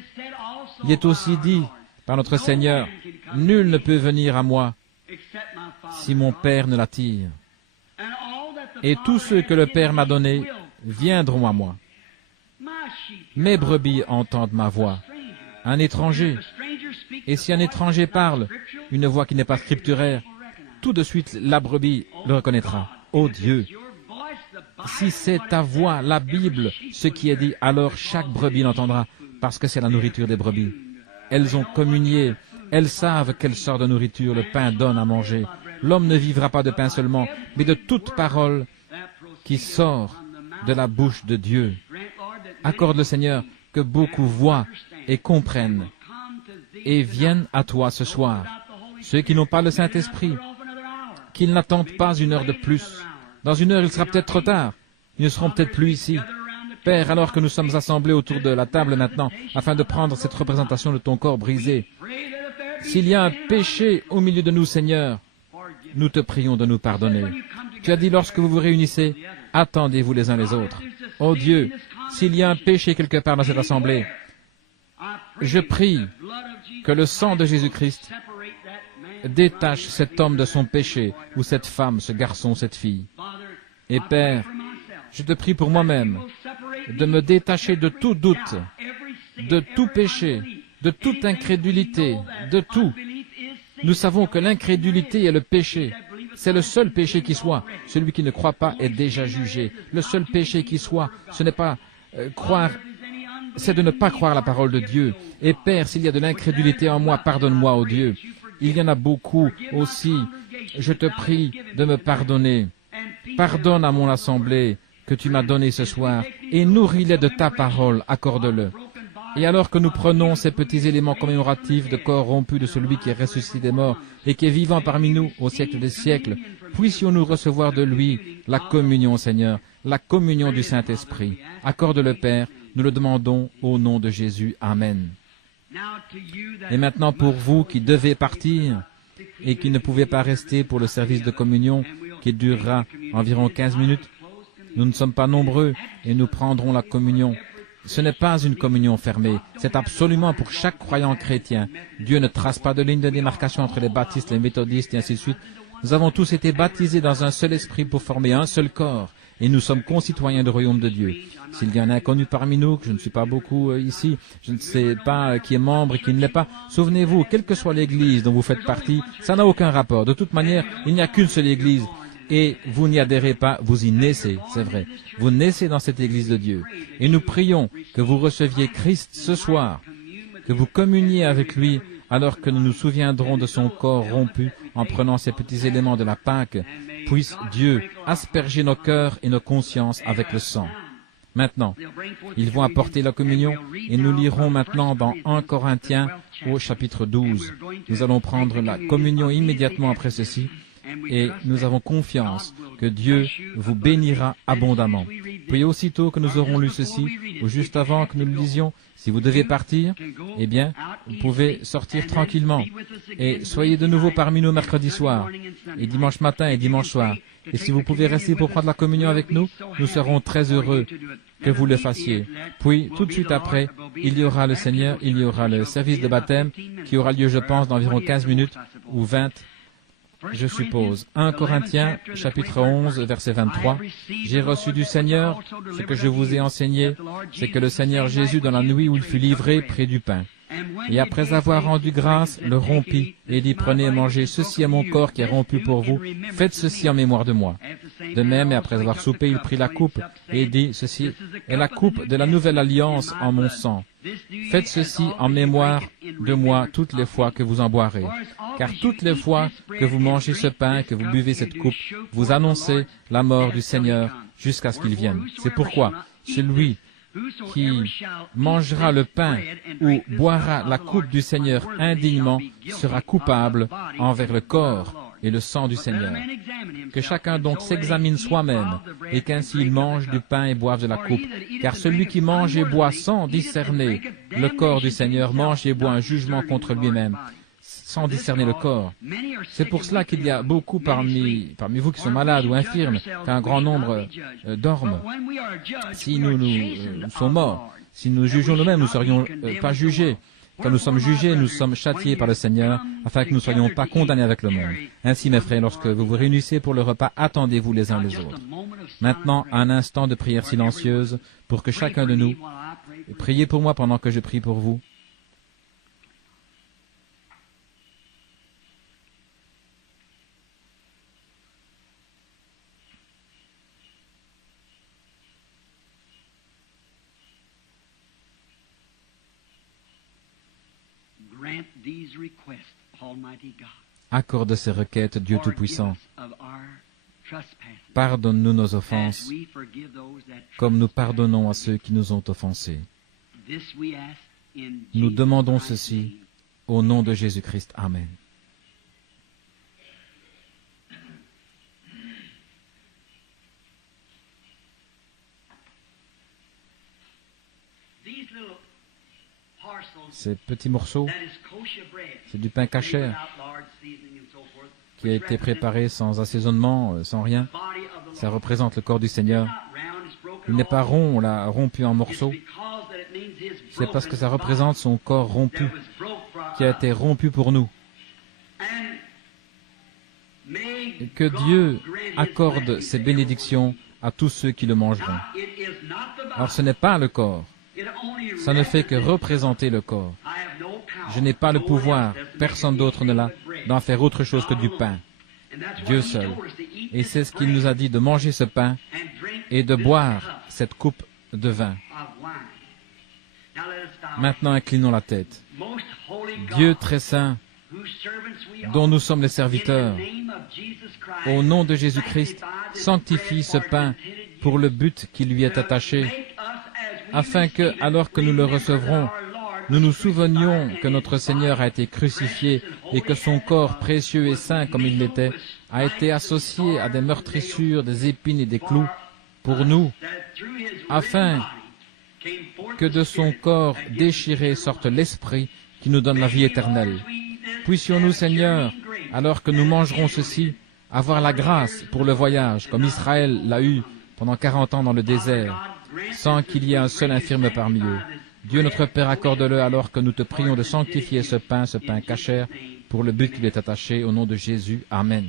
Il est aussi dit par notre Seigneur, nul ne peut venir à moi si mon Père ne l'attire. Et tous ceux que le Père m'a donnés viendront à moi. Mes brebis entendent ma voix. Un étranger. Et si un étranger parle, une voix qui n'est pas scripturaire, tout de suite la brebis le reconnaîtra. Ô Dieu, si c'est ta voix, la Bible, ce qui est dit, alors chaque brebis l'entendra, parce que c'est la nourriture des brebis. Elles ont communié, elles savent quelle sorte de nourriture le pain donne à manger. L'homme ne vivra pas de pain seulement, mais de toute parole qui sort de la bouche de Dieu. Accorde le Seigneur que beaucoup voient et comprennent et viennent à toi ce soir. Ceux qui n'ont pas le Saint-Esprit, qu'ils n'attendent pas une heure de plus. Dans une heure, il sera peut-être trop tard. Ils ne seront peut-être plus ici. Père, alors que nous sommes assemblés autour de la table maintenant, afin de prendre cette représentation de ton corps brisé, s'il y a un péché au milieu de nous, Seigneur, nous te prions de nous pardonner. Tu as dit, lorsque vous vous réunissez, attendez-vous les uns les autres. Oh Dieu, s'il y a un péché quelque part dans cette assemblée, je prie que le sang de Jésus-Christ détache cet homme de son péché, ou cette femme, ce garçon, cette fille. Et Père, je te prie pour moi-même de me détacher de tout doute, de tout péché, de toute incrédulité, de tout. Nous savons que l'incrédulité est le péché. C'est le seul péché qui soit. Celui qui ne croit pas est déjà jugé. Le seul péché qui soit, ce n'est pas croire, c'est de ne pas croire la parole de Dieu. Et Père, s'il y a de l'incrédulité en moi, pardonne-moi, ô Dieu. Il y en a beaucoup aussi. Je te prie de me pardonner. Pardonne à mon assemblée que tu m'as donnée ce soir et nourris-les de ta parole, accorde-le. Et alors que nous prenons ces petits éléments commémoratifs de corps rompu de celui qui est ressuscité des morts et qui est vivant parmi nous au siècle des siècles, puissions-nous recevoir de lui la communion, Seigneur, la communion du Saint-Esprit. Accorde-le, Père, nous le demandons au nom de Jésus. Amen. Et maintenant, pour vous qui devez partir et qui ne pouvez pas rester pour le service de communion qui durera environ 15 minutes, nous ne sommes pas nombreux et nous prendrons la communion. Ce n'est pas une communion fermée, c'est absolument pour chaque croyant chrétien. Dieu ne trace pas de ligne de démarcation entre les baptistes, les méthodistes et ainsi de suite. Nous avons tous été baptisés dans un seul esprit pour former un seul corps, et nous sommes concitoyens du royaume de Dieu. S'il y a un inconnu parmi nous, que je ne suis pas beaucoup ici, je ne sais pas qui est membre et qui ne l'est pas, souvenez-vous, quelle que soit l'église dont vous faites partie, ça n'a aucun rapport. De toute manière, il n'y a qu'une seule église. Et vous n'y adhérez pas, vous y naissez, c'est vrai. Vous naissez dans cette Église de Dieu. Et nous prions que vous receviez Christ ce soir, que vous communiez avec lui alors que nous nous souviendrons de son corps rompu en prenant ces petits éléments de la Pâque. Puisse Dieu asperger nos cœurs et nos consciences avec le sang. Maintenant, ils vont apporter la communion et nous lirons maintenant dans 1 Corinthiens au chapitre 12. Nous allons prendre la communion immédiatement après ceci. Et nous avons confiance que Dieu vous bénira abondamment. Puis aussitôt que nous aurons lu ceci, ou juste avant que nous le lisions, si vous devez partir, eh bien, vous pouvez sortir tranquillement. Et soyez de nouveau parmi nous mercredi soir, et dimanche matin et dimanche soir. Et si vous pouvez rester pour prendre la communion avec nous, nous serons très heureux que vous le fassiez. Puis, tout de suite après, il y aura le Seigneur, il y aura le service de baptême, qui aura lieu, je pense, d'environ 15 minutes, ou 20 je suppose. 1 Corinthiens, chapitre 11, verset 23. « J'ai reçu du Seigneur ce que je vous ai enseigné, c'est que le Seigneur Jésus, dans la nuit où il fut livré, prit du pain. Et après avoir rendu grâce, le rompit, et dit, prenez et mangez, ceci est mon corps qui est rompu pour vous, faites ceci en mémoire de moi. De même, et après avoir soupé, il prit la coupe, et dit, ceci est la coupe de la nouvelle alliance en mon sang. Faites ceci en mémoire de moi toutes les fois que vous en boirez. Car toutes les fois que vous mangez ce pain, que vous buvez cette coupe, vous annoncez la mort du Seigneur jusqu'à ce qu'il vienne. C'est pourquoi celui qui mangera le pain ou boira la coupe du Seigneur indignement sera coupable envers le corps et le sang du Seigneur. Que chacun donc s'examine soi-même, et qu'ainsi il mange du pain et boive de la coupe. Car celui qui mange et boit sans discerner le corps du Seigneur mange et boit un jugement contre lui-même, sans discerner le corps. C'est pour cela qu'il y a beaucoup parmi vous qui sont malades ou infirmes, qu'un grand nombre dorment. Si nous sommes morts, si nous jugeons nous-mêmes, nous ne serions pas jugés. Quand nous sommes jugés, nous sommes châtiés par le Seigneur, afin que nous ne soyons pas condamnés avec le monde. Ainsi, mes frères, lorsque vous vous réunissez pour le repas, attendez-vous les uns les autres. Maintenant, un instant de prière silencieuse pour que chacun de nous, priez pour moi pendant que je prie pour vous. Accorde ces requêtes, Dieu Tout-Puissant. Pardonne-nous nos offenses, comme nous pardonnons à ceux qui nous ont offensés. Nous demandons ceci au nom de Jésus-Christ. Amen. Ces petits morceaux, c'est du pain kasher qui a été préparé sans assaisonnement, sans rien. Ça représente le corps du Seigneur. Il n'est pas rond, on l'a rompu en morceaux. C'est parce que ça représente son corps rompu, qui a été rompu pour nous. Et que Dieu accorde ses bénédictions à tous ceux qui le mangeront. Alors ce n'est pas le corps. Ça ne fait que représenter le corps. Je n'ai pas le pouvoir, personne d'autre ne l'a, d'en faire autre chose que du pain. Dieu seul. Et c'est ce qu'il nous a dit, de manger ce pain et de boire cette coupe de vin. Maintenant, inclinons la tête. Dieu très saint, dont nous sommes les serviteurs, au nom de Jésus-Christ, sanctifie ce pain pour le but qui lui est attaché, afin que, alors que nous le recevrons, nous nous souvenions que notre Seigneur a été crucifié et que son corps précieux et saint comme il l'était a été associé à des meurtrissures, des épines et des clous pour nous, afin que de son corps déchiré sorte l'esprit qui nous donne la vie éternelle. Puissions-nous, Seigneur, alors que nous mangerons ceci, avoir la grâce pour le voyage, comme Israël l'a eu pendant 40 ans dans le désert, sans qu'il y ait un seul infirme parmi eux. Dieu notre Père, accorde-le alors que nous te prions de sanctifier ce pain cachère, pour le but qu'il est attaché, au nom de Jésus. Amen.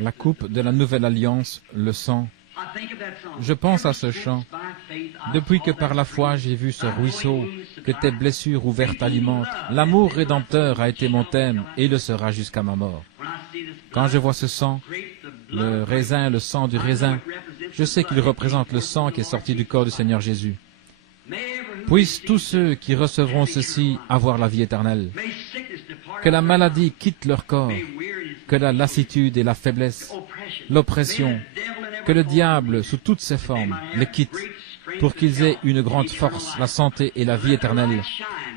La coupe de la Nouvelle Alliance, le sang. Je pense à ce chant. Depuis que par la foi j'ai vu ce ruisseau, que tes blessures ouvertes alimentent, l'amour rédempteur a été mon thème et le sera jusqu'à ma mort. Quand je vois ce sang, le raisin, le sang du raisin, je sais qu'il représente le sang qui est sorti du corps du Seigneur Jésus. Puissent tous ceux qui recevront ceci avoir la vie éternelle. Que la maladie quitte leur corps, que la lassitude et la faiblesse, l'oppression, que le diable, sous toutes ses formes, les quitte, pour qu'ils aient une grande force, la santé et la vie éternelle,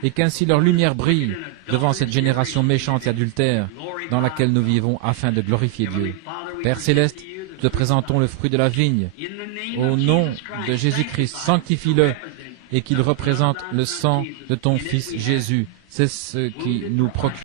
et qu'ainsi leur lumière brille devant cette génération méchante et adultère dans laquelle nous vivons afin de glorifier Dieu. Père céleste, te présentons le fruit de la vigne. Au nom de Jésus-Christ, sanctifie-le et qu'il représente le sang de ton Fils Jésus. C'est ce qui nous procure